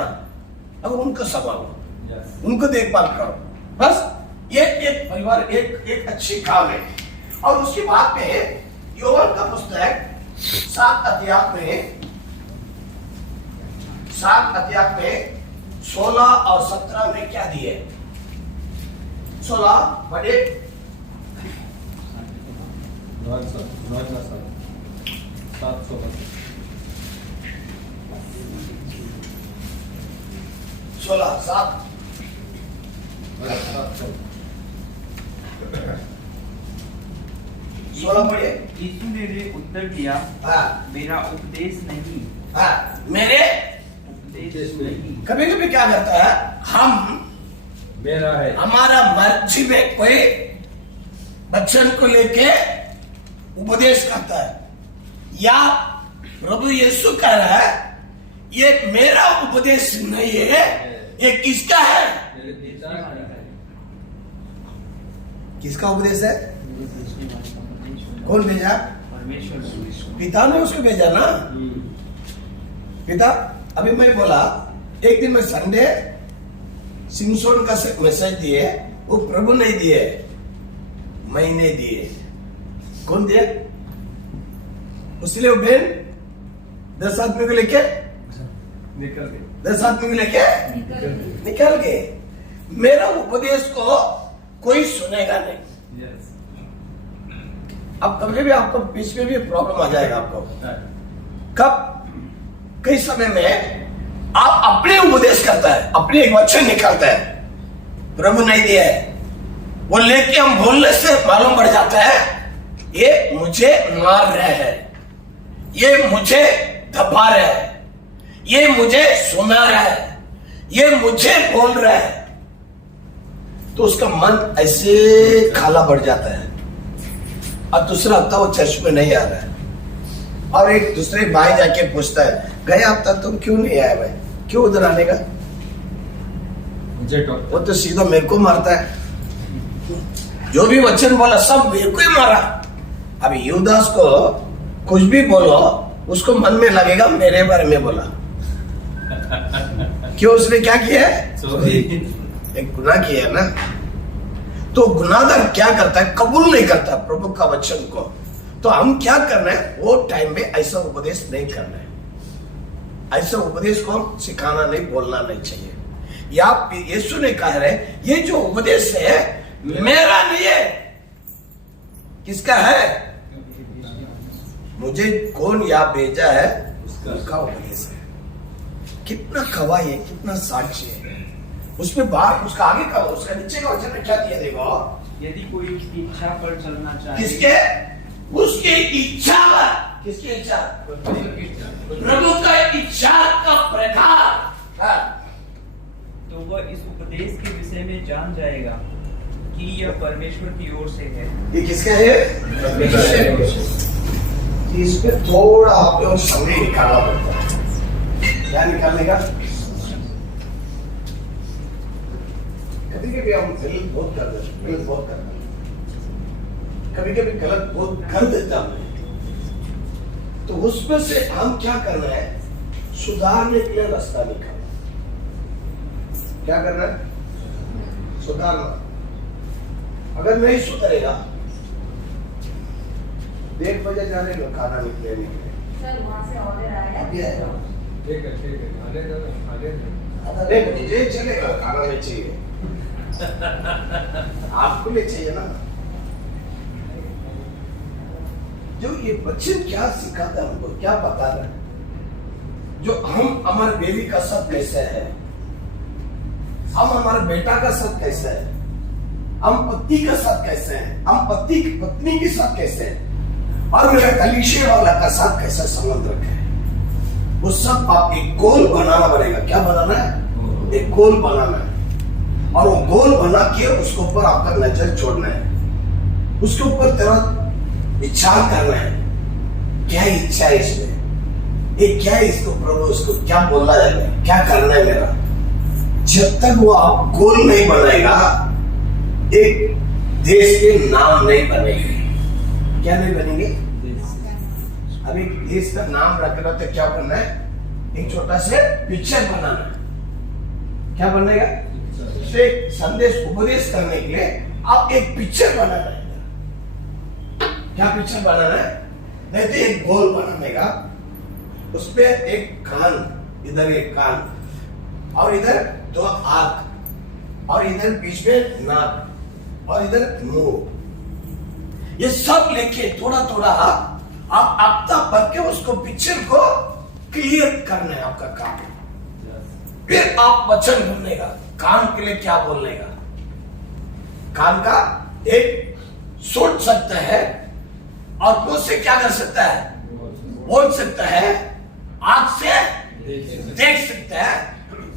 अब उनको संभालो, उनको देखभाल करो, बस ये एक परिवार, एक अच्छी काम है। और उसके बाद में योहन का पुस्तक 7 अध्याय में 16 और 17 में क्या दिए? 16 बड़े 16:7 16 पढ़िए। यीशु ने उत्तर दिया, मेरा उपदेश नहीं, मेरे उपदेश नहीं। कभी कभी क्या करता है, हम मेरा है, हमारा मर्जी में कोई वचन को लेके उपदेश करता है, या प्रभु यीशु कह रहा है ये मेरा उपदेश नहीं है, ये किसका है? मेरे पिता का है। किसका उपदेश है? कौन भेजा? परमेश्वर। पिता ने उसको भेजा ना। पिता, अभी मैं बोला एक दिन में संडे सिमसोन का मैसेज दिए, वो प्रभु नहीं दिए, मैंने दिए। कौन दिया? उसलिए वो बहन 10 आदमी को लेके निकल गए, 10 आदमी को लेके निकल गए। मेरा उपदेश को कोई सुनेगा नहीं। अब कभी भी आपको बीच में भी प्रॉब्लम आ जाएगा आपको। कब? कई समय में आप अपने उपदेश करता है, अपने एक वचन निकालता है, प्रभु नहीं दिया है, वो लेके हम बोलने से मालूम पड़ जाता है ये मुझे मार रहे हैं, ये मुझे दबा रहे हैं, ये मुझे सुना रहा है, ये मुझे बोल रहा है, तो उसका मन ऐसे खाला पड़ जाता है। और दूसरा हफ्ता वो चर्च में नहीं आ रहा है, और एक दूसरे भाई जाके पूछता है, गए हफ्ता तुम क्यों नहीं आए भाई, क्यों उधर आने का? वो तो सीधा मेरे को मारता है, जो भी वचन बोला सब मेरे को ही मारा। अब युदास को कुछ भी बोलो उसको मन में लगेगा मेरे बारे में बोला। क्यों? उसने क्या किया है? एक गुनाह किया है ना। तो गुनाहगार क्या करता है? कबूल नहीं करता प्रभु का वचन को। तो हम क्या करना है, वो टाइम में ऐसा उपदेश नहीं करना है, ऐसा उपदेश को हम सिखाना नहीं, बोलना नहीं चाहिए। या यीशु ने कहा है ये जो उपदेश है मेरा नहीं है, किसका है? मुझे कौन या भेजा है उसका उपदेश है। कितना गवाही है, कितना साक्ष्य है उसमें। बाहर उसका आगे का, उसका नीचे का वचन क्या दिया? देखो, यदि कोई उसकी इच्छा पर चलना चाहे। किसके? उसकी इच्छा पर। किसकी इच्छा? प्रभु का इच्छा का प्रकार। तो वह इस उपदेश के विषय में जान जाएगा कि यह परमेश्वर की ओर से है। ये किसका है? परमेश्वर। इसमें थोड़ा आप लोग समय निकालना पड़ता है। क्या निकालने का? कभी कभी हम गलत बहुत कर देते, गलत बहुत करते हैं, कभी कभी गलत बहुत कर देता हूं, तो उसमें से हम क्या करना है? सुधारने के लिए रास्ता निकालना। क्या करना है? सुधारना। अगर नहीं सुधरेगा, 1 बजे जाने लो खाना निकले सर वहाँ से ऑर्डर आया है। ठीक है, ठीक है, आने दो, आने दो। अरे मुझे चलेगा, खाना नहीं चाहिए, आपको नहीं चाहिए ना। जो ये बच्चे क्या सिखाता है हमको, क्या बता रहा है? जो हम हमारे बेबी का साथ कैसे है, हम हमारे बेटा का साथ कैसे है, हम पति का साथ कैसे हैं, हम पति पत्नी के साथ कैसे हैं, और मेरा कलीसिया वाला का साथ कैसा संबंध रखे, वो सब आप एक गोल बनाना पड़ेगा। क्या बनाना है? एक गोल बनाना है, और वो गोल बना के उसके ऊपर आपका नजर छोड़ना है, उसके ऊपर तेरा विचार करना है। क्या इच्छा है इसमें, ये क्या है इसको प्रभु, इसको क्या बोलना है, क्या करना है मेरा। जब तक वो आप गोल नहीं बनाएगा, एक देश के नाम नहीं बनेंगे। क्या नहीं बनेंगे? अभी देश का नाम रखना तो क्या करना है, एक छोटा से पिक्चर बनाना है। क्या बनेगा? एक संदेश उपदेश करने के लिए आप एक पिक्चर बनाना है। क्या पिक्चर बनाना है? नहीं तो एक गोल बनाने का, उसपे एक कान, इधर एक कान और इधर 2 आंख और इधर बीच में नाक और इधर मुंह, ये सब लेके थोड़ा थोड़ा आप हफ्ता भर के उसको पिक्चर को क्लियर करना है आपका काम। फिर आप वचन बोलने का, कान के लिए क्या बोलने का, कान का एक सोच सकता है और मुंह से क्या कर सकता है, बोल सकता है, आंख से देख सकता है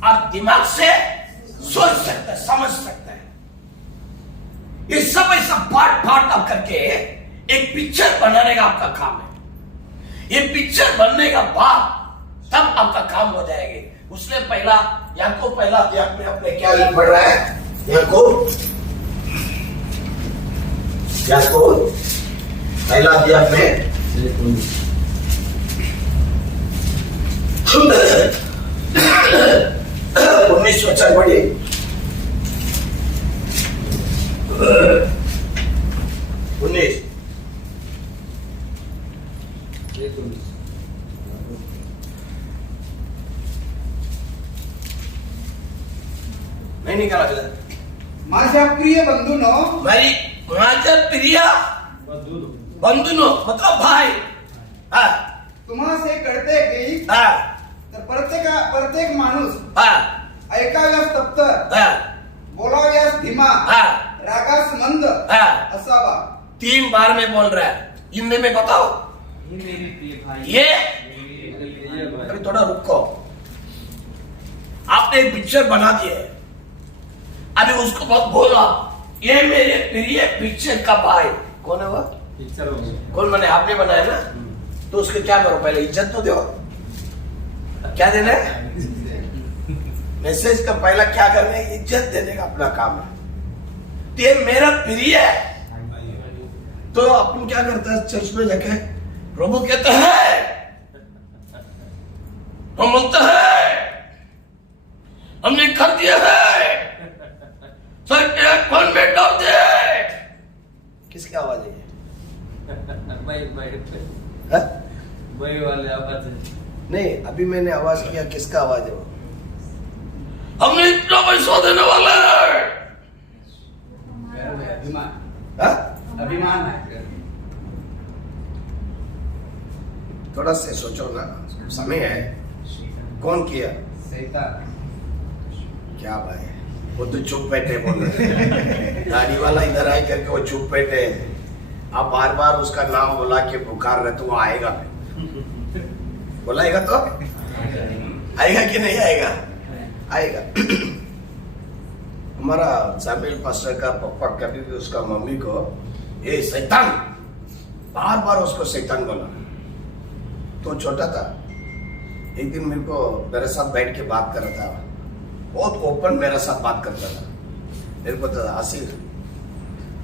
और दिमाग से सोच सकता है, समझ सकता है। ये सब ऐसा पार्ट आप करके एक पिक्चर बनाने का आपका काम है। ये पिक्चर बनने का बाद तब आपका काम हो जाएगा। उसने पहला याकूब पहला अध्याय में अपने क्या पढ़ रहा है, याकूब पहला अध्याय में 19 वचन पढ़िए। 19 नहीं निकाला गया। माझ्या प्रिय बंधूनो, माझ्या प्रिय बंधूनो मतलब भाई, तुम्हाला हे कळते की तर प्रत्येक माणूस ऐकाव्यास तप्तर, बोलाव्यास धीमा, रागास मंद असावा। 3 बार में बोल रहा है, हिंदी में बताओ। ये मेरे प्रिय भाई, ये अभी थोड़ा रुको, आपने एक पिक्चर बना दिया है, अभी उसको बहुत बोला, ये मेरे प्रिय पिक्चर का भाई। कौन है वो? पिक्चर कौन बने? आपने बनाया ना, तो उसको क्या करो, पहले इज्जत तो दो। क्या देना है? मैसेज का पहला क्या करना है, इज्जत देने का अपना काम है। तो ये मेरा प्रिय है, तो अपन क्या करता है, चर्च में जाके प्रभु कहते हैं, हम बोलते हैं हमने कर दिया है, सर एक कौन में डाल दे। किसकी आवाज है? भाई वाले आवाज है। नहीं, अभी मैंने आवाज किया, किसका आवाज है वो? हमने इतना पैसा देने वाला है। अभिमान है। थोड़ा से सोचो ना, समय है। कौन किया? शैतान। क्या भाई, वो तो चुप बैठे बोल रहे, गाड़ी वाला इधर आए करके वो चुप बैठे। आप बार बार उसका नाम बुला के पुकार रहे तो वो आएगा, बुलाएगा तो आएगा कि नहीं आएगा? आएगा। हमारा सामिल पास्टर का पप्पा कभी भी उसका मम्मी को ये शैतान, बार बार उसको शैतान बोला। तो छोटा था, एक दिन मेरे साथ बैठ के बात कर रहा था, बहुत ओपन मेरे साथ बात करता था। मेरे को था आसिफ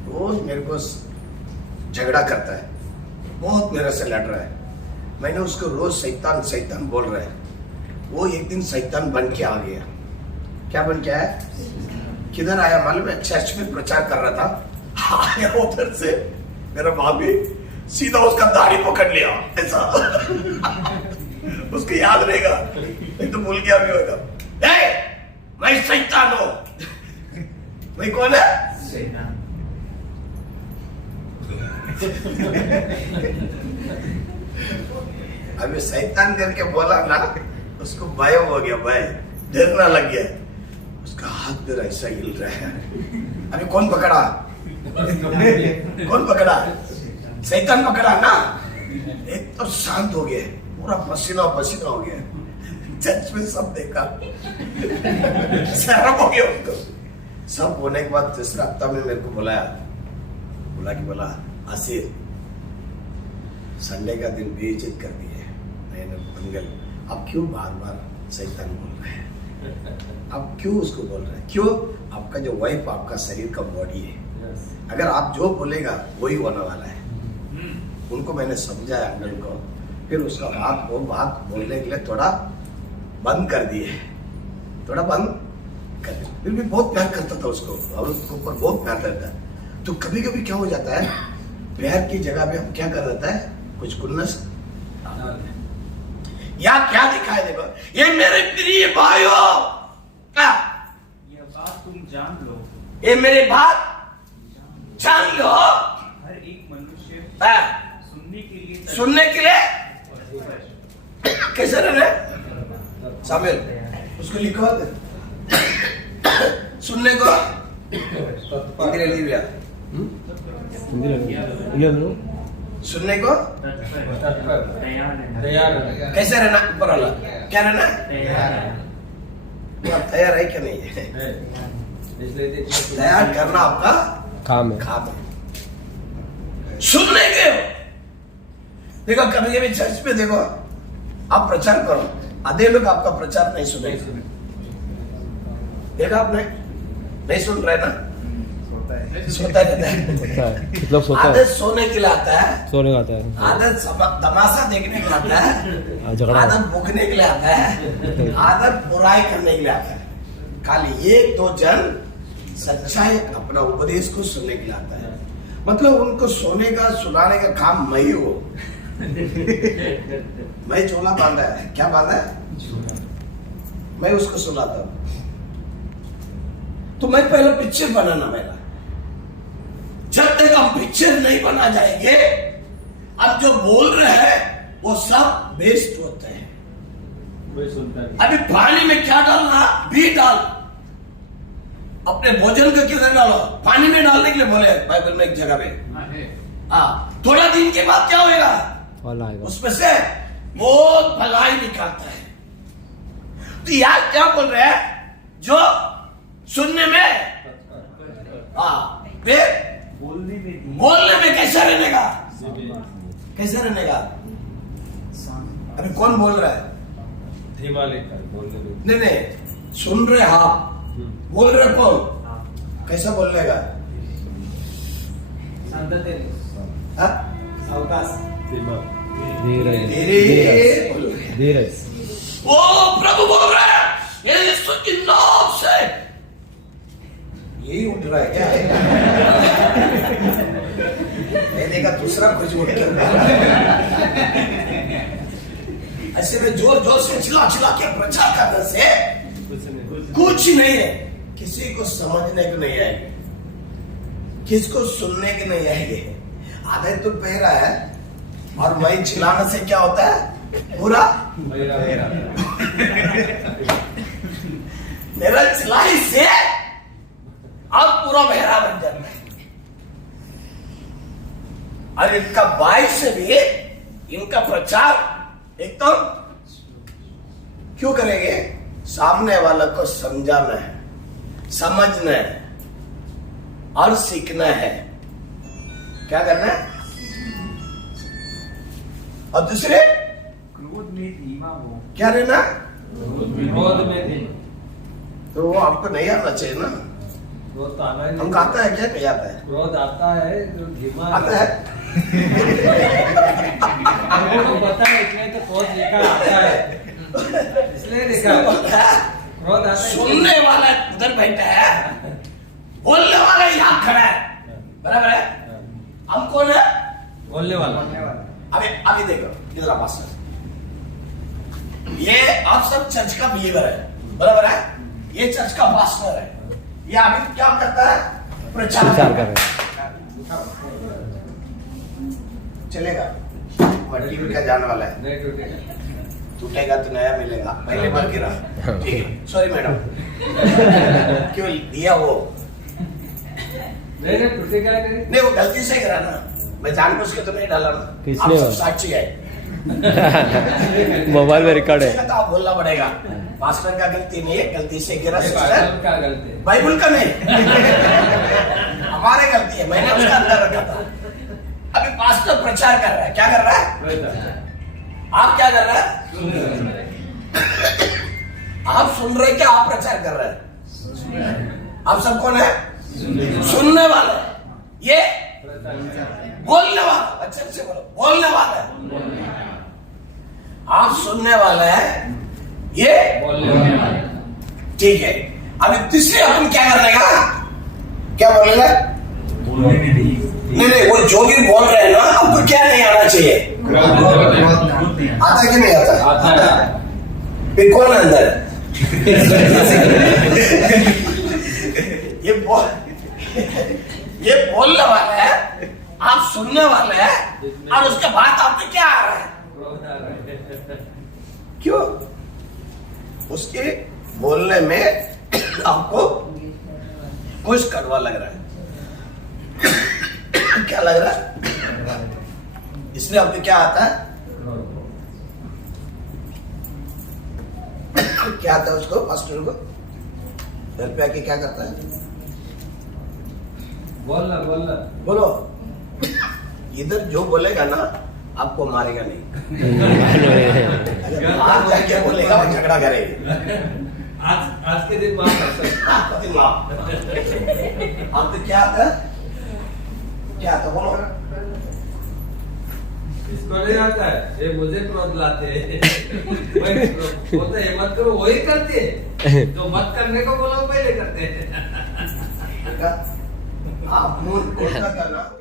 रोज मेरे को झगड़ा करता है, बहुत मेरे से लड़ रहा है। मैंने उसको रोज शैतान शैतान बोल रहा है। वो एक दिन शैतान बन के आ गया। क्या बन के आया? किधर आया मालूम है? चर्च में प्रचार कर रहा था, आया उधर से मेरा भाभी सीधा उसका दाढ़ी पकड़ लिया ऐसा। उसको याद रहेगा, नहीं तो भूल गया भी होगा। मैं शैतान हूं। मैं कौन है? शैतान। अभी शैतान करके बोला ना, उसको भय हो गया, भय डरना लग गया। उसका हाथ पैर ऐसा हिल रहा है। अभी कौन पकड़ा? कौन पकड़ा? शैतान पकड़ा ना। एक तो शांत हो गया, पूरा पसीना पसीना हो गया। चर्च में सब देखा, शर्म हो गया उसको। सब होने के बाद तीसरा हफ्ता में मेरे को बुलाया, बोला आसिर संडे का दिन बेइज्जत कर दिए मैंने मंगल। अब क्यों बार बार शैतान बोल रहे हैं? अब क्यों उसको बोल रहे हैं? क्यों? आपका जो वाइफ आपका शरीर का बॉडी है, अगर आप जो बोलेगा वही होने वाला है। उनको मैंने समझाया अंकल को, फिर उसका बात बोलने के लिए थोड़ा बंद कर दिए, थोड़ा बंद कर दिए। फिर भी बहुत प्यार करता था उसको और उसके ऊपर बहुत प्यार करता है। तो कभी कभी क्या हो जाता है, प्यार की जगह पे हम क्या कर देता है, कुछ खुन्नस या क्या दिखाई देगा। ये मेरे प्रिय भाइयों, यह बात तुम जान लो, ये मेरे बात जान लो। हर एक मनुष्य सुनने के लिए कैसे रहने शामिल उसको लिखो सुनने को हिंदी ले लिया, सुनने को तैयार कैसे रहना, ऊपर वाला क्या रहना, तैयार है क्या नहीं है? इसलिए तैयार करना आपका काम है। काम है। सुनने के हो। देखो कभी कभी चर्च में देखो आप प्रचार करो, आधे लोग आपका प्रचार नहीं सुनेंगे। देखा आपने? नहीं सुन रहे ना? सोता रहता है। मतलब सोता है, आदत सोने के लिए आता है, सोने आता है, आदत तमाशा देखने के लिए आता है, झगड़ा आदत भूखने के लिए आता है, आदत बुराई करने के लिए आता है। खाली एक दो जन सच्चाई अपना उपदेश को सुनने के लिए आता है। मतलब उनको सोने का सुनाने का काम मैं ही हो। मैं चोला बांधा है, क्या बांधा है, मैं उसको सुनाता हूँ। तो मैं पहले पिक्चर बनाना मेरा, जब तक हम पिक्चर नहीं बना जाएंगे, अब जो बोल रहे हैं वो सब वेस्ट होते हैं। कोई सुनता नहीं। अभी पानी में क्या डालना, भी डाल, अपने भोजन को किधर डालो, पानी में डालने के लिए बोले बाइबल में एक जगह पे। हाँ, थोड़ा दिन के बाद क्या होगा, फल आएगा, उसमें से बहुत भलाई निकालता है। तो यार क्या बोल रहे हैं, जो सुनने में, हाँ, फिर बोलने में कैसा रहने का, कैसे रहने का? अभी कौन बोल रहा है? धीमा लेकर बोलने दो। नहीं नहीं, सुन रहे आप, बोल रहे कौन, कैसा बोलने का? हाँ? धीमा। धीरे धीरे बोलो। धीरे। ओ प्रभु बोल रहे हैं, ये यीशु के नाम से यही उठ रहा है क्या? मैंने कहा दूसरा कुछ उठ रहा है। ऐसे में जोर जोर से चिल्ला चिल्ला के प्रचार करने से कुछ नहीं है। किसी को समझने को नहीं आएगी, किसको सुनने के नहीं आएंगे। आधा तो पहरा है और वही चिल्लाने से क्या होता है, पूरा मेरा चिल्लाई से अब पूरा बहरा बन जाता है। और इनका बाई से भी इनका प्रचार एकदम क्यों करेंगे, सामने वाला को समझाना है, समझना है और सीखना है। क्या करना है? और दूसरे क्रोध में धीमा हो। क्या रहना? क्रोध में थी। तो वो आपको नहीं आना चाहिए ना। क्रोध तो आना ही नहीं। हमको आता है क्या? नहीं आता है? क्रोध आता है जो धीमा आता है। हमको तो पता है, इसलिए तो क्रोध लिखा आता है, इसलिए लिखा है। क्रोध आता है। सुनने वाला उधर बैठा है, बोलने वाला यहाँ खड़ा है, बराबर है? हम कौन है? बोलने वाला। अभी देखो इधर आप पास, ये आप सब चर्च का बिलीवर है, बराबर है? ये चर्च का पास्टर है, ये अभी क्या करता है? प्रचार कर रहा है। चलेगा? मट्टी का जाने वाला है, नहीं टूटेगा। टूटेगा तो नया मिलेगा, पहले बार गिरा। ठीक है, सॉरी मैडम। क्यों दिया वो? नहीं टूटेगा नहीं। नहीं, वो गलती से गिरा ना, मैं जानबूझ के तो नहीं डाला ना। किसने? आप सब साक्षी है। मोबाइल में रिकॉर्ड है। तो आप बोलना पड़ेगा, पास्टर का गलती नहीं है, गलती से गिरा बाइबल सिस्टर, का गलती है। बाइबल का नहीं। हमारे गलती है, मैंने उसका अंदर रखा था। अभी पास्टर प्रचार कर रहा है, क्या कर रहा है? आप क्या कर रहे हैं? आप सुन रहे क्या? आप प्रचार कर रहे हैं? आप सब कौन है? सुनने वाले। ये बोलने वाला, अच्छे से बोलो, बोलने वाला है। आप सुनने वाले हैं, ये ठीक है। अभी तीसरे अपन क्या करने का? क्या बोलेगा? नहीं, वो जो भी बोल रहे हैं ना, आपको क्या नहीं आना चाहिए? आता कि नहीं आता? फिर कौन है अंदर? ये बोलने वाला है, आप सुनने वाले हैं, और उसके बाद आपको क्या आ रहा है? क्यों? उसके बोलने में आपको कुछ कड़वा लग रहा है। क्या लग रहा है? इसलिए आपको क्या आता है? क्या आता है उसको? पास्टर को घर पे आके क्या करता है? बोलना बोलो। इधर जो बोलेगा ना, आपको मारेगा नहीं। अगर बाहर जाके बोलेगा, वो झगड़ा करेगा। आज के दिन माफ अब तो क्या आता है? क्या आता? बोलो। इसको नहीं आता है, ये मुझे क्रोध लाते हैं। बोलते हैं मत करो, वही करते हैं जो मत करने को बोलो पहले करते हैं। आप मुंह खोलना करना।